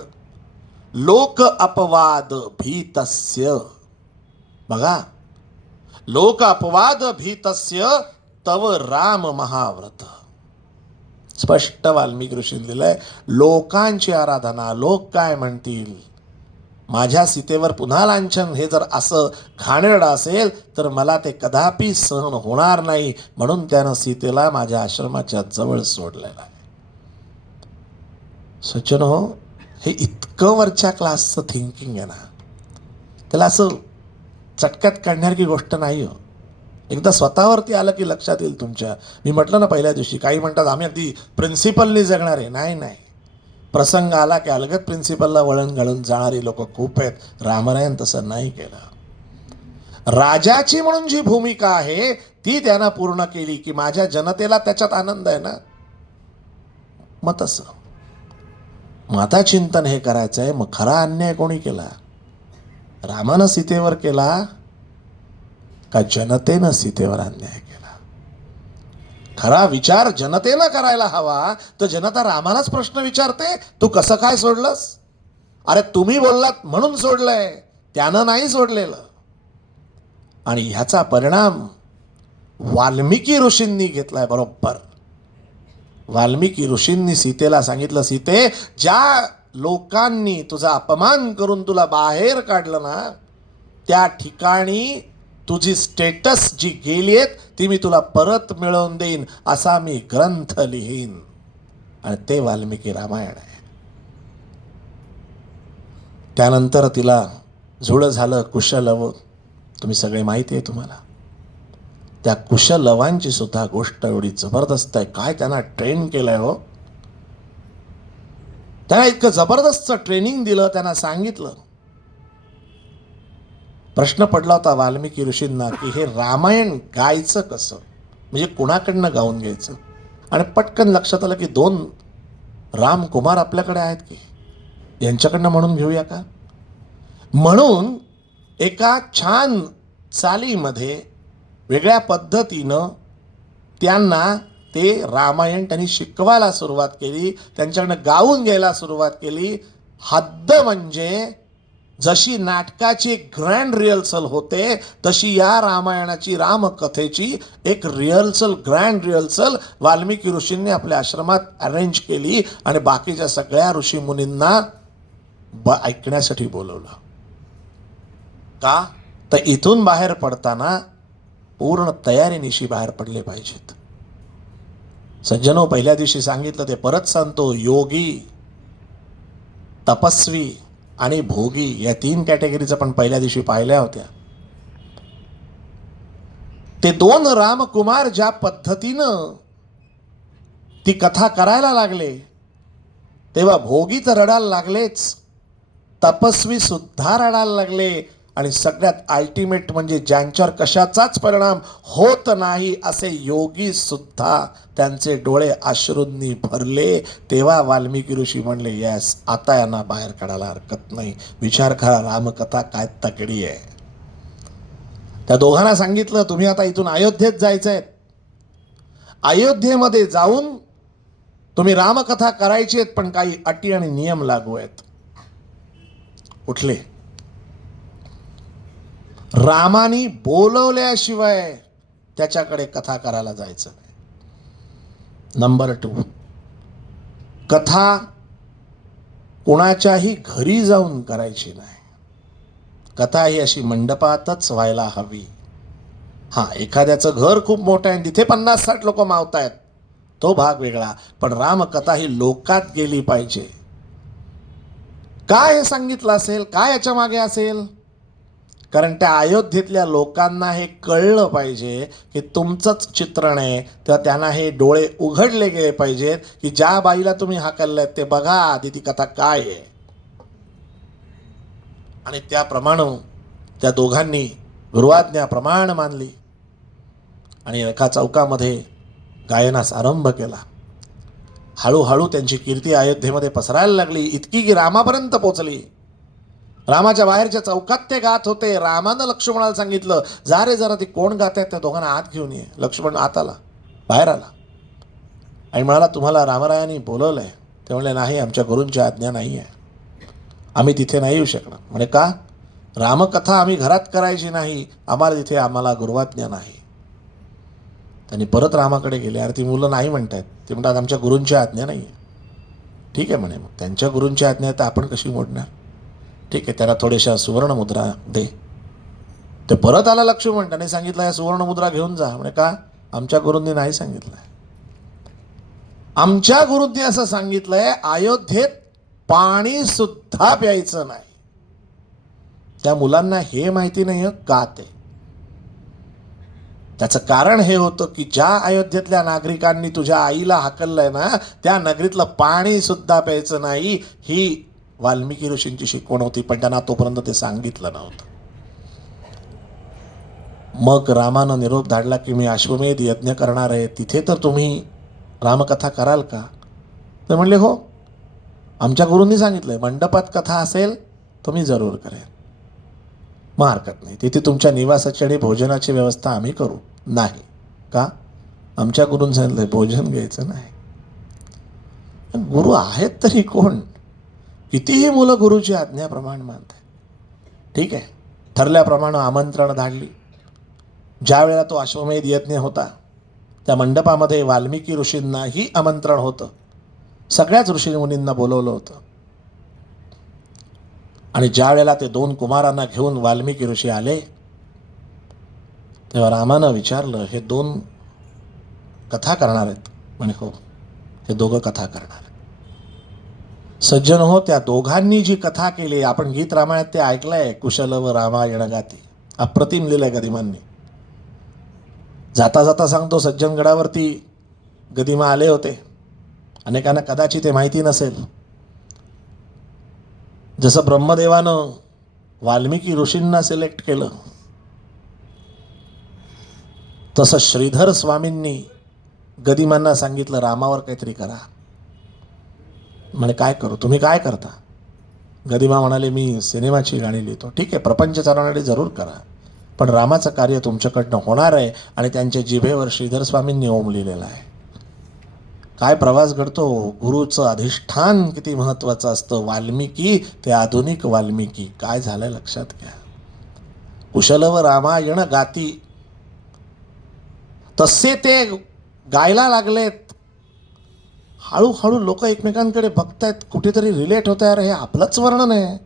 लोक अपवाद भीतस्य. बघा, लोक अपवाद भीतस्य तव राम महाव्रत. स्पष्ट वाल्मिकी ऋषींनी लिहिलंय, लोकांची आराधना, लोक काय म्हणतील, माझ्या सीतेवर पुन्हा लांछन, हे जर असं घाणेरडं असेल तर मला ते कदापि सहन होणार नाही. म्हणून त्यानं सीतेला माझ्या आश्रमाच्या जवळ सोडलेलं आहे. सज्जन हो, हे इतकं वरच्या क्लासचं थिंकिंग आहे ना, त्याला असं चटक्यात काढण्यासारखी गोष्ट नाही हो. एकदा स्वतःवरती आलं की लक्षात येईल तुमच्या. मी म्हटलं ना पहिल्या दिवशी, काही म्हणतात आम्ही अगदी प्रिन्सिपलनी जगणार आहे. नाही नाही, प्रसंग आला की अलगद प्रिन्सिपलला वळण घालून जाणारी लोक खूप आहेत. रामरायन तसं नाही केलं. राजाची म्हणून जी भूमिका आहे ती त्यानं पूर्ण केली की माझ्या जनतेला त्याच्यात आनंद आहे ना. मग तसं माता चिंतन हे करायचं आहे. मग खरा अन्याय कोणी केला? रामानं सीतेवर केला का जनतेनं सीतेवर अन्याय केला? खरा विचार जनतेनं करायला हवा. तर जनता रामालाच प्रश्न विचारते, तू कसं काय सोडलंस? अरे तुम्ही बोललात म्हणून सोडलंय, त्यानं नाही सोडलेलं. आणि ह्याचा परिणाम वाल्मिकी ऋषींनी घेतलाय. बरोबर, वाल्मिकी ऋषींनी सीतेला सांगितलं, सीते, ज्या लोकांनी तुझा अपमान करून तुला बाहेर काढलं ना, त्या ठिकाणी तुझी स्टेटस जी गेली आहेत ती मी तुला परत मिळवून देईन, असा मी ग्रंथ लिहीन. आणि ते वाल्मिकी रामायण आहे. त्यानंतर तिला झुळं झालं कुशलव. तुम्ही सगळे माहिती आहे तुम्हाला. त्या कुशलवांची सुद्धा गोष्ट एवढी जबरदस्त आहे. काय त्यांना ट्रेन केलंय हो. त्यांना इतकं जबरदस्त ट्रेनिंग दिलं. त्यांना सांगितलं, प्रश्न पडला होता वाल्मिकी ऋषींना की हे रामायण गायचं कसं, म्हणजे कुणाकडनं गाऊन घ्यायचं. आणि पटकन लक्षात आलं की 2 रामकुमार आपल्याकडे आहेत की यांच्याकडनं म्हणून घेऊया का. म्हणून एका छान चालीमध्ये वेगळ्या पद्धतीनं त्यांना ते रामायण त्यांनी शिकवायला सुरुवात केली, त्यांच्याकडनं गाऊन घ्यायला सुरुवात केली. हद्द म्हणजे जशी नाटकाची ग्रँड रिहर्सल होते तशी या रामायणाची, रामकथेची एक रिहर्सल, ग्रँड रिहर्सल वाल्मिकी ऋषींनी आपल्या आश्रमात अरेंज केली आणि बाकीच्या सगळ्या ऋषीमुनींना ऐकण्यासाठी बोलवलं. का तर इथून बाहेर पडताना पूर्ण तयारीनिशी बाहेर पडले पाहिजेत. सज्जनो, पहिल्या दिवशी सांगितलं ते परत सांगतो, योगी, तपस्वी आणि भोगी या 3 कॅटेगरीचं पण पहिल्या दिवशी पाहिल्या होत्या. ते 2 रामकुमार ज्या पद्धतीनं ती कथा करायला लागले तेव्हा भोगी तर रडायला लागलेच, तपस्वी सुद्धा रडायला लागले आणि सगळ्यात अल्टिमेट म्हणजे ज्यांच्यावर कशाचाच परिणाम होत नाही असे योगी सुद्धा त्यांचे डोळे अश्रूंनी भरले. तेव्हा वाल्मिकी ऋषी म्हणले, यस, आता यांना बाहेर काढायला हरकत नाही. विचार करा, रामकथा काय तगडी आहे. त्या दोघांना सांगितलं, तुम्ही आता इथून अयोध्येत जायचंय. अयोध्येमध्ये जाऊन तुम्ही रामकथा करायची आहेत, पण काही अटी आणि नियम लागू आहेत. कुठले? रामानी बोलवल्याशिवाय त्याच्याकडे कथा करायला जायचं नाही. नंबर 2, कथा कोणाच्याही घरी जाऊन करायची नाही. कथा ही अशी मंडपातच व्हायला हवी. हां, एखाद्याचं घर खूप मोठं आहे, तिथे 50-60 लोक मावतायत, तो भाग वेगळा. पण रामकथा ही लोकात गेली पाहिजे. काय हे सांगितलं असेल, काय याच्या मागे असेल? कारण त्या अयोध्येतल्या लोकांना हे कळलं पाहिजे की तुमचंच चित्रण आहे, तेव्हा त्यांना हे डोळे उघडले गेले पाहिजेत की ज्या बाईला तुम्ही हाकलल्यात ते बघा आधी ती कथा काय आहे. आणि त्याप्रमाणे त्या दोघांनी गुरुआज्ञा प्रमाण मानली आणि एका चौकामध्ये गायनास आरंभ केला. हळूहळू त्यांची कीर्ती अयोध्येमध्ये पसरायला लागली, इतकी की रामापर्यंत पोचली. रामाच्या बाहेरच्या चौकात ते गात होते. रामानं लक्ष्मणाला सांगितलं, जा रे जरा ती कोण गात आहेत त्या दोघांना आत घेऊन ये. लक्ष्मण आत आला, बाहेर आला आणि म्हणाला, तुम्हाला रामरायांनी बोलवलंय. ते म्हणले, नाही, आमच्या गुरूंची आज्ञा नाही आहे, आम्ही तिथे नाही येऊ शकणार. म्हणे, का? रामकथा आम्ही घरात करायची नाही, आम्हाला गुरुआज्ञा नाही. त्यांनी परत रामाकडे गेले. अरे ती मुलं नाही म्हणतायत. ते म्हणतात, आमच्या गुरूंची आज्ञा नाही आहे. ठीक आहे म्हणे, मग त्यांच्या गुरूंची आज्ञा तर आपण कशी मोडणार? ठीक आहे, त्याला थोड्याशा सुवर्णमुद्रा दे. ते परत आला लक्ष्मण, त्याने सांगितलं, या सुवर्णमुद्रा घेऊन जा. म्हणे, का? आमच्या गुरूंनी नाही सांगितलंय. आमच्या गुरूंनी असं सांगितलंय, अयोध्येत पाणी सुद्धा प्यायचं नाही. त्या मुलांना हे माहिती नाही का ते. त्याचं कारण हे होतं की ज्या अयोध्येतल्या नागरिकांनी तुझ्या आईला हाकललंय ना, त्या नगरीतलं पाणी सुद्धा प्यायचं नाही. ही वाल्मिकी ऋषींची शिकवण होती, पण त्यांना तोपर्यंत ते सांगितलं नव्हतं. मग रामानं निरोप धाडला की मी अश्वमेध यज्ञ करणार आहे, तिथे तर तुम्ही रामकथा कराल का? ते म्हणले, हो, आमच्या गुरूंनी सांगितलंय, मंडपात कथा असेल तर मी जरूर करेन. मग हरकत नाही, तिथे तुमच्या निवासाची आणि भोजनाची व्यवस्था आम्ही करू. नाही, का? आमच्या गुरूंनी सांगितलंय भोजन घ्यायचं नाही. गुरु आहेत तरी कोण? कितीही मुलं गुरुची आज्ञाप्रमाणे मानतात. ठीक आहे, ठरल्याप्रमाणे आमंत्रण धाडली. ज्या वेळेला तो अश्वमेध यज्ञ होता त्या मंडपामध्ये वाल्मिकी ऋषींनाही आमंत्रण होतं. सगळ्याच ऋषीमुनींना बोलवलं होतं. आणि ज्या वेळेला ते 2 कुमारांना घेऊन वाल्मिकी ऋषी आले तेव्हा रामानं विचारलं, हे 2 कथा करणार आहेत? म्हणे, हो, हे दोघं कथा करणार. सज्जन हो, त्या दोघांनी जी कथा केली, आपण गीत रामायणात ते ऐकलंय, कुशल व रामायण गाती, अप्रतिम लिहिलंय गदिमांनी. जाता जाता सांगतो, सज्जनगडावरती गदिमा आले होते. अनेकांना कदाचित ते माहिती नसेल. जसं ब्रह्मदेवानं वाल्मिकी ऋषींना सिलेक्ट केलं, तसं श्रीधर स्वामींनी गदिमांना सांगितलं, रामावर काहीतरी करा. म्हणे, काय करू? तुम्ही काय करता? गदिमा म्हणाले, मी सिनेमाची गाणी लिहितो. ठीक आहे, प्रपंच चालवणारी जरूर करा, पण रामाचं कार्य तुमच्याकडनं होणार आहे. आणि त्यांच्या जिभेवर श्रीधर स्वामींनी ओम लिहिलेला आहे. काय प्रवास घडतो, गुरुचं अधिष्ठान किती महत्वाचं असतं. वाल्मिकी ते आधुनिक वाल्मिकी काय झालं लक्षात घ्या. कुशलव रामायण गाती, तसे ते गायला लागलेत. हळूहळू लोक एकमेकांकडे बघतायत, कुठेतरी रिलेट होत आहे. अरे हे आपलंच वर्णन आहे,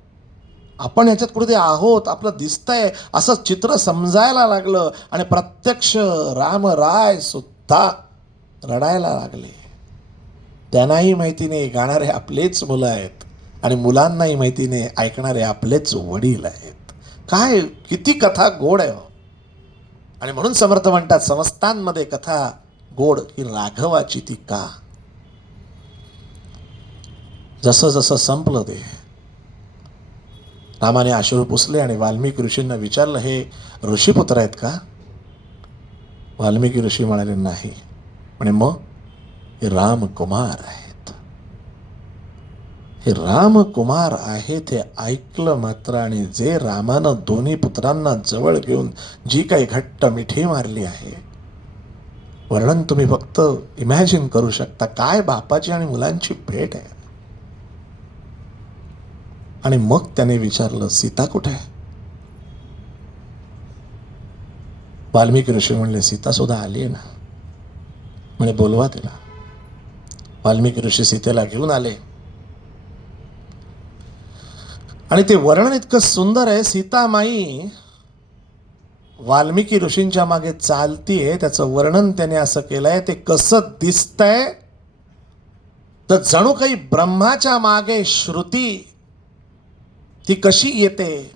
आपण याच्यात कुठेतरी आहोत, आपलं दिसतंय असं चित्र समजायला लागलं. आणि प्रत्यक्ष रामराय सुद्धा रडायला लागले. त्यांनाही माहिती नाही गाणारे आपलेच मुलं आहेत, आणि मुलांनाही माहिती नाही ऐकणारे आपलेच वडील आहेत. काय किती कथा गोड आहे. आणि म्हणून समर्थ म्हणतात, समस्तांमध्ये कथा गोड ही राघवाची ती का. जसं जसं संपलं ते, रामाने अश्रू पुसले आणि वाल्मिकी ऋषींना विचारलं, हे ऋषीपुत्र आहेत का. वाल्मिकी ऋषी म्हणाले, नाही. म्हणे मग हे रामकुमार आहेत. हे रामकुमार आहेत हे ऐकलं मात्र, आणि जे रामानं दोन्ही पुत्रांना जवळ घेऊन जी काही घट्ट मिठी मारली आहे, वर्णन तुम्ही फक्त इमॅजिन करू शकता. काय बापाची आणि मुलांची भेट आहे. आणि मग त्याने विचारलं, सीता कुठे आहे. वाल्मिकी ऋषी म्हणले, सीता सुद्धा आली आहे ना. म्हणे बोलवा तिला. वाल्मिकी ऋषी सीतेला घेऊन आले. आणि ते वर्णन इतकं सुंदर आहे. सीतामाई वाल्मिकी ऋषींच्या मागे चालतीये, त्याचं वर्णन त्याने असं केलंय. ते कसं दिसतंय तर जणू काही ब्रह्माच्या मागे श्रुती ती कशी येते,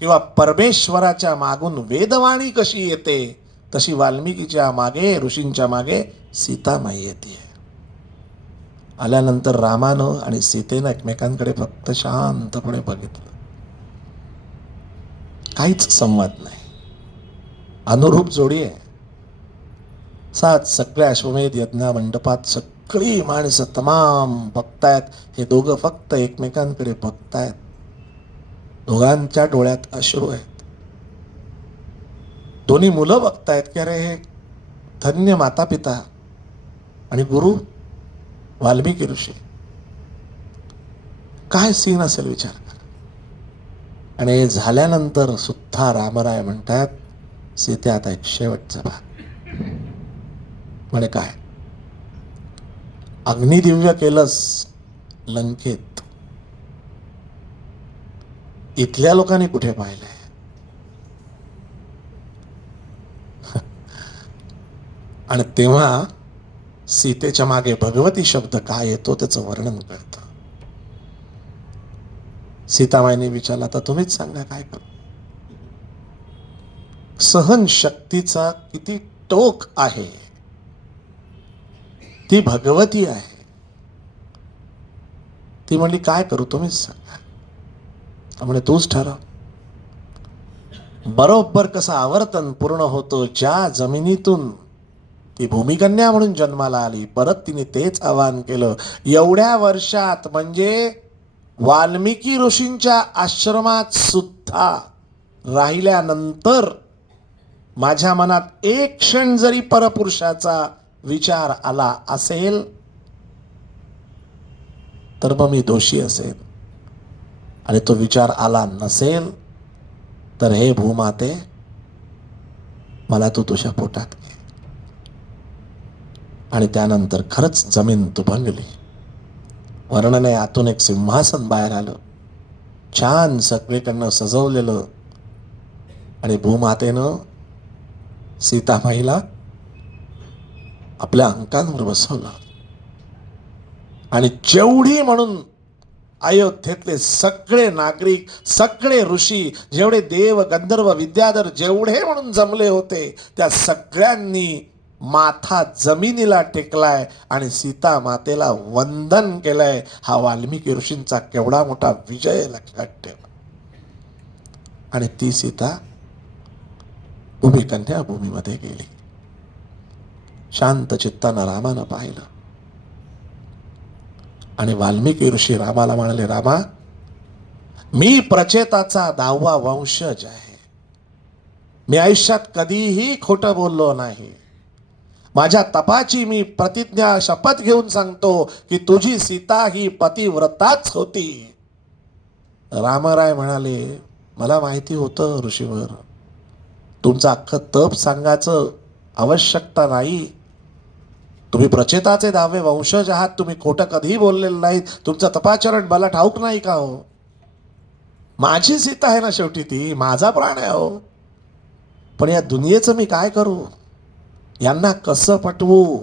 किंवा परमेश्वराच्या मागून वेदवाणी कशी येते, तशी वाल्मिकीच्या मागे ऋषींच्या मागे सीतामाई येते. आल्यानंतर रामानं आणि सीतेनं एकमेकांकडे फक्त शांतपणे बघितलं. काहीच संवाद नाही. अनुरूप जोडी आहे. सात सगळ्या अश्वमेध यज्ञा मंडपात सगळी माणसं तमाम बघतायत. हे दोघं फक्त एकमेकांकडे बघतायत. दोघांच्या डोळ्यात अश्रू आहेत. दोन्ही मुलं बघतायत की अरे हे धन्य माता पिता आणि गुरु वाल्मिकी ऋषी. काय सीन असेल विचार करा. आणि झाल्यानंतर सुद्धा रामराय म्हणतात, सीते आता एक शेवटचा भाग. म्हणे काय, अग्निदिव्य केलंस लंकेत, इथल्या लोकांनी कुठे पाहिलंय. आणि तेव्हा सीतेच्या मागे भगवती शब्द काय येतो त्याचं वर्णन करतं. सीतामाईने विचारलं, आता तुम्हीच सांगा काय करू. सहन शक्तीचा किती टोक आहे, ती भगवती आहे. ती म्हणली काय करू तुम्हीच सांगा. म्हणजे तूच ठरव. बरोबर कसं आवर्तन पूर्ण होतं, ज्या जमिनीतून ती भूमिकन्या म्हणून जन्माला आली, परत तिने तेच आवाहन केलं. एवढ्या वर्षात म्हणजे वाल्मिकी ऋषींच्या आश्रमात सुद्धा राहिल्यानंतर माझ्या मनात एक क्षण जरी परपुरुषाचा विचार आला असेल तर मग मी दोषी असेल. आणि तो विचार आला नसेल तर हे भूमाते, मला तू तुझ्या पोटात घे. आणि त्यानंतर खरंच जमीन तुभंगली. वर्णने आतून एक सिंहासन बाहेर आलं, छान सगळीकडनं सजवलेलं. आणि भूमातेनं सीतामाईला आपल्या अंकांवर बसवलं. आणि जेवढी म्हणून अयोध्येतले सगळे नागरिक, सगळे ऋषी, जेवढे देव गंधर्व विद्याधर जेवढे म्हणून जमले होते, त्या सगळ्यांनी माथा जमिनीला टेकलाय आणि सीता मातेला वंदन केलंय. हा वाल्मिकी ऋषींचा केवढा मोठा विजय लक्षात ठेवा. आणि ती सीता भूमिकन्या भूमीमध्ये गेली. शांत चित्तानं रामानं पाहिलं. आणि वाल्मिकी ऋषी रामाला म्हणाले, रामा, मी प्रचेताचा 10वा वंशज आहे. मी आयुष्यात कधीही खोटं बोललो नाही. माझ्या तपाची मी प्रतिज्ञा शपथ घेऊन सांगतो की तुझी सीता ही पतिव्रताच होती. रामराय म्हणाले, मला माहिती होतं ऋषीवर, तुमचं अख्खं तप सांगायचं आवश्यकता नाही. तुम्ही प्रचेताचे 10वे वंशज आहात. तुम्ही खोटं कधीही बोललेलं नाही. तुमचं तपाचरण मला ठाऊक नाही का हो? माझी सीता आहे ना शेवटी, ती माझा प्राण आहे हो. पण या दुनियेचं मी काय करू? यांना कसं पटवू?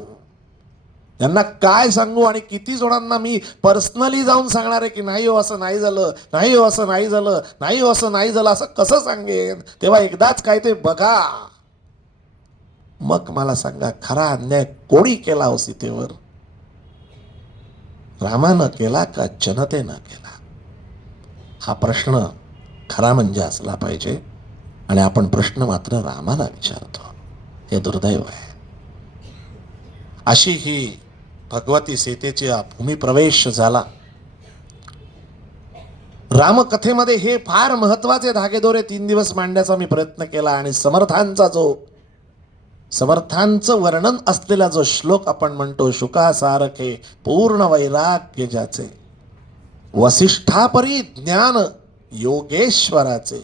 यांना काय सांगू? आणि किती जणांना मी पर्सनली जाऊन सांगणार आहे की नाही हो असं नाही झालं, नाही हो असं नाही झालं, नाही हो असं नाही झालं, असं कसं सांगेन? तेव्हा एकदाच काय ते बघा, मग मला सांगा, खरा अन्याय कोणी केला हो सीतेवर? रामानं केला का जनतेनं केला? हा प्रश्न खरा म्हणजे असला पाहिजे. आणि आपण प्रश्न मात्र रामाला विचारतो. हे दुर्दैव आहे. अशी ही भगवती सीतेची भूमिप्रवेश झाला. रामकथेमध्ये हे फार महत्वाचे धागेदोरे 3 दिवस मांडण्याचा मी प्रयत्न केला. आणि समर्थांचं वर्णन असलेला जो श्लोक आपण म्हणतो, शुकासारखे पूर्ण वैराग्य ज्याचे, वसिष्ठापरी ज्ञान योगेश्वराचे,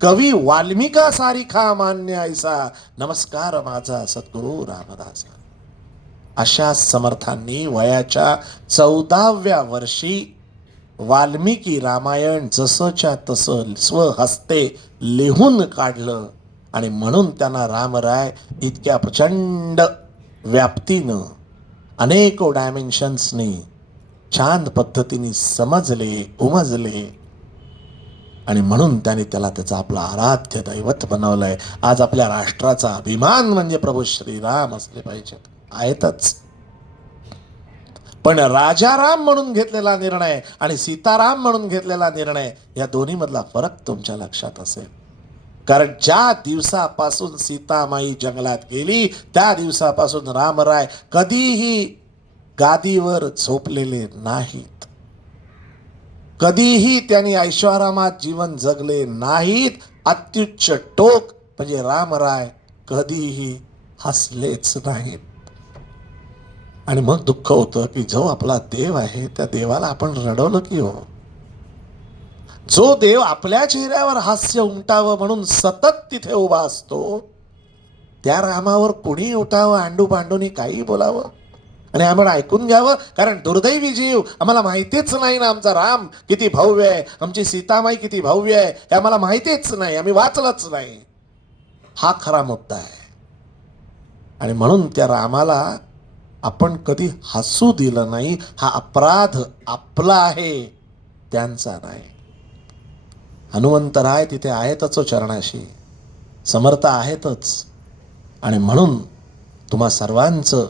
कवी वाल्मिका सारिखा मान्य ऐसा, नमस्कार माझा सद्गुरु रामदासा. अशा समर्थांनी वयाच्या 14व्या वर्षी वाल्मिकी रामायण जसंच्या तसं स्वहस्ते लिहून काढलं. आणि म्हणून त्यांना रामराय इतक्या प्रचंड व्याप्तीनं, अनेक डायमेन्शन्सनी छान पद्धतीने समजले, उमजले. आणि म्हणून त्याने त्याला त्याचा आपला आराध्य दैवत बनवलंय. आज आपल्या राष्ट्राचा अभिमान म्हणजे प्रभू श्रीराम असले पाहिजेत, आहेतच. पण राजाराम म्हणून घेतलेला निर्णय आणि सीताराम म्हणून घेतलेला निर्णय, या दोन्ही मधला फरक तुमच्या लक्षात असेल. कारण ज्या दिवसापासून सीतामाई जंगलात गेली, त्या दिवसापासून रामराय कधीही गादीवर झोपलेले नाहीत. कधीही त्यांनी ऐशोआरामात जीवन जगले नाहीत. अत्युच्च टोक म्हणजे रामराय कधीही हसलेच नाहीत. आणि मग दुःख होतं की जो आपला देव आहे त्या देवाला आपण रडवलं की हो. जो देव आपल्या चेहऱ्यावर हास्य उमटावं म्हणून सतत तिथे उभा असतो, त्या रामावर कुणी उठावं, आंडू पांडूनी काही बोलावं आणि आम्हाला ऐकून घ्यावं. कारण दुर्दैवी जीव, आम्हाला माहितीच नाही ना आमचा राम किती भव्य आहे, आमची सीतामाई किती भव्य आहे, हे आम्हाला माहितीच नाही, आम्ही वाचलंच नाही. हा खरा मुद्दा आहे. आणि म्हणून त्या रामाला आपण कधी हसू दिलं नाही. हा अपराध आपला आहे, त्यांचा नाही. हनुमंतराय तिथे आहेतच चरणाशी, समर्थ आहेतच. आणि म्हणून तुम्हा सर्वांचं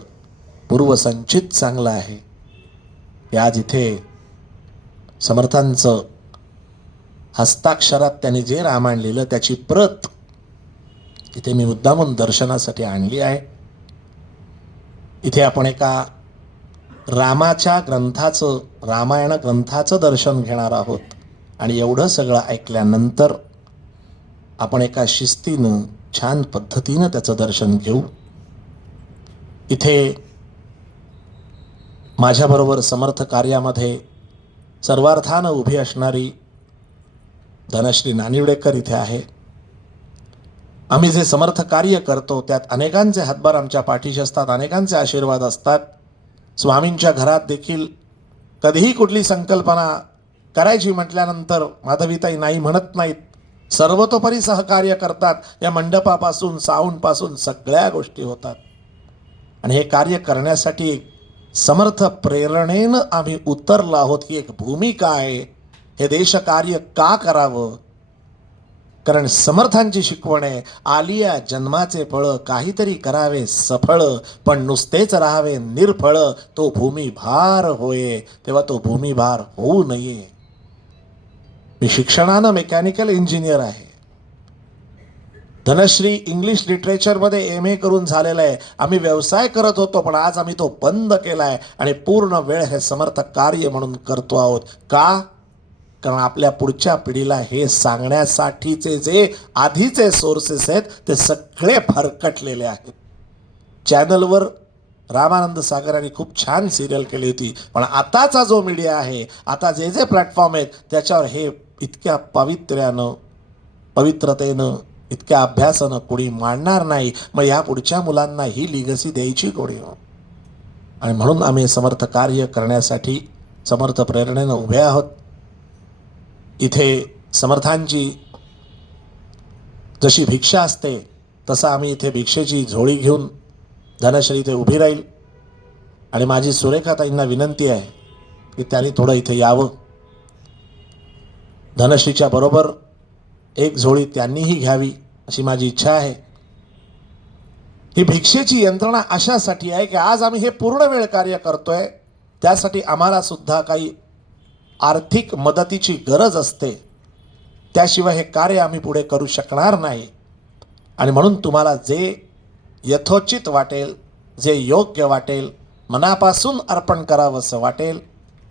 पूर्वसंचित चांगलं आहे. आज इथे समर्थांचं हस्ताक्षरात त्यांनी जे रामायण लिहिलं त्याची प्रत इथे मी मुद्दामून दर्शनासाठी आणली आहे. इथे आपण एका रामाच्या ग्रंथाचं, रामायण ग्रंथाचं दर्शन घेणार आहोत. आणि एवढं सगळं ऐकल्यानंतर आपण एका शिस्तीनं, छान पद्धतीनं त्याचं दर्शन घेऊ. इथे माझ्याबरोबर समर्थ कार्यामध्ये सर्वार्थानं उभी असणारी धनश्री नानिवडेकर इथे आहे. आम्ही जे समर्थ कार्य करतो त्यात अनेकांचे हातभार आमच्या पाठीशी असतात, अनेकांचे आशीर्वाद असतात. स्वामींच्या घरात देखील कधीही कुठली संकल्पना करायची म्हटल्यानंतर माधवीताई नाही म्हणत नाहीत, सर्वतोपरी सहकार्य करतात. या मंडपापासून, साऊंडपासून सगळ्या गोष्टी होतात. आणि हे कार्य करण्यासाठी समर्थ प्रेरणेनं आम्ही उतरलो आहोत. ही एक भूमिका आहे. हे देशकार्य का करावं? कारण समर्थांची शिकवण आहे, आलिया जन्माचे फळ काहीतरी करावे सफळ, पण नुसतेच राहावे निर्फळ, तो भूमिभार होय. तेव्हा तो भूमिभार होऊ नये. मी शिक्षणानं मेकॅनिकल इंजिनियर आहे. धनश्री इंग्लिश लिटरेचरमध्ये MA करून झालेला आहे. आम्ही व्यवसाय करत होतो, पण आज आम्ही तो बंद केला आहे आणि पूर्ण वेळ हे समर्थ कार्य म्हणून करतो आहोत. का? कारण आपल्या पुढच्या पिढीला हे सांगण्यासाठीचे जे आधीचे सोर्सेस आहेत ते सगळे भरकटलेले आहेत. चॅनलवर रामानंद सागर यांनी खूप छान सिरियल केली होती, पण आताचा जो मीडिया आहे, आता जे जे प्लॅटफॉर्म आहेत त्याच्यावर हे इतक्या पवित्रतेनं इतक्या अभ्यासानं कोणी मांडणार नाही. मग या पुढच्या मुलांना ही लिगसी द्यायची कोणी हो? आणि म्हणून आम्ही समर्थ कार्य करण्यासाठी समर्थ प्रेरणेनं उभे आहोत. इथे समर्थांची जशी भिक्षा असते तसं आम्ही इथे भिक्षेची झोळी घेऊन धनश्री इथे उभी राहील. आणि माझी सुरेखाताईंना विनंती आहे की त्यांनी थोडं इथे यावं. धनश्रीच्या बरोबर एक झोळी त्यांनीही घ्यावी अशी माझी इच्छा आहे. ही भिक्षेची यंत्रणा अशासाठी आहे की आज आम्ही हे पूर्ण वेळ कार्य करतोय, त्यासाठी आम्हाला सुद्धा काही आर्थिक मदतीची गरज असते. त्याशिवाय हे कार्य आम्ही पुढे करू शकणार नाही. आणि म्हणून तुम्हाला जे यथोचित वाटेल, जे योग्य वाटेल, मनापासून अर्पण करावं असं वाटेल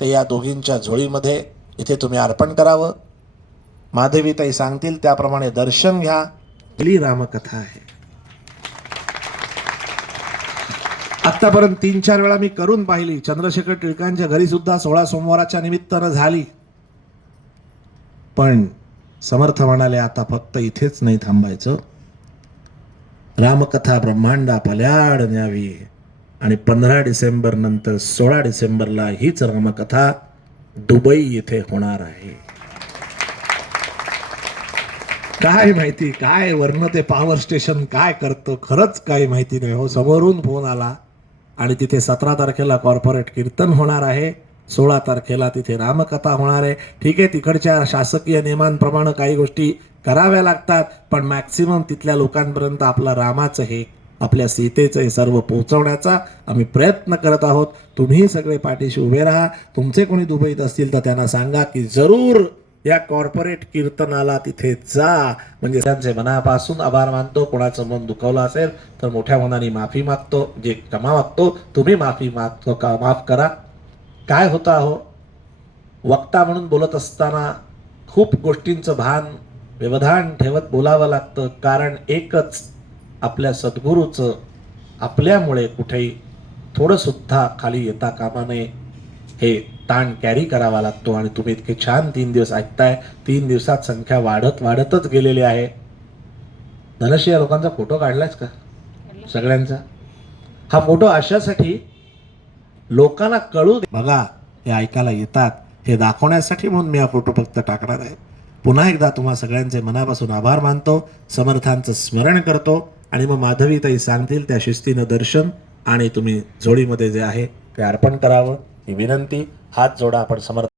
ते या दोघींच्या झोळीमध्ये इथे तुम्ही अर्पण करावं. माधवीताई सांगतील त्याप्रमाणे दर्शन घ्या. पहिली रामकथा आहे. आत्तापर्यंत 3-4 वेळा मी करून पाहिली. चंद्रशेखर टिळकांच्या घरी सुद्धा 16 सोमवाराच्या निमित्तानं झाली. पण समर्थ म्हणाले आता फक्त इथेच नाही थांबायचं, रामकथा ब्रह्मांडा पल्याड न्यावी. आणि 15 डिसेंबर नंतर 16 डिसेंबरला हीच रामकथा दुबई येथे होणार आहे. काय माहिती काय वर्ण ते पॉवर स्टेशन काय करतं खरंच काही माहिती नाही हो. समोरून फोन आला आणि तिथे 17 तारखेला कॉर्पोरेट कीर्तन होणार आहे, 16 तारखेला तिथे रामकथा होणार आहे. ठीक आहे, तिकडच्या शासकीय नियमांप्रमाणे काही गोष्टी कराव्या लागतात, पण मॅक्सिमम तिथल्या लोकांपर्यंत आपलं रामाचं हे आपल्या सीतेचं हे सर्व पोहोचवण्याचा आम्ही प्रयत्न करत आहोत. तुम्ही सगळे पाठीशी उभे राहा. तुमचे कोणी दुबईत असतील तर त्यांना सांगा की जरूर या कॉर्पोरेट कीर्तनाला तिथे जा. म्हणजे त्यांचे मनापासून आभार मानतो. कोणाचं मन दुखावलं असेल तर मोठ्या मनाने माफी मागतो, जे क्षमा मागतो. तुम्ही माफी मागतो का माफ करा. काय होतं हो, वक्ता म्हणून बोलत असताना खूप गोष्टींचं भान व्यवधान ठेवत बोलावं लागतं. कारण एकच, आपल्या सद्गुरूचं आपल्यामुळे कुठेही थोडंसुद्धा खाली येता कामा नये. हे ताण कॅरी करावा लागतो. आणि तुम्ही इतके छान 3 दिवस ऐकताय. 3 दिवसात संख्या वाढतच गेलेली आहे. धनश्री या लोकांचा फोटो काढलायच का सगळ्यांचा? हा फोटो अशासाठी लोकांना कळू दे, बघा हे ऐकायला येतात हे दाखवण्यासाठी म्हणून मी हा फोटो फक्त टाकणार आहे. पुन्हा एकदा तुम्हा सगळ्यांचे मनापासून आभार मानतो, समर्थांचं स्मरण करतो. आणि मग माधवीताई सांगतील त्या शिस्तीनं दर्शन आणि तुम्ही जोडीमध्ये जे आहे ते अर्पण करावं ही विनंती. हात जोडा आपण समर्थ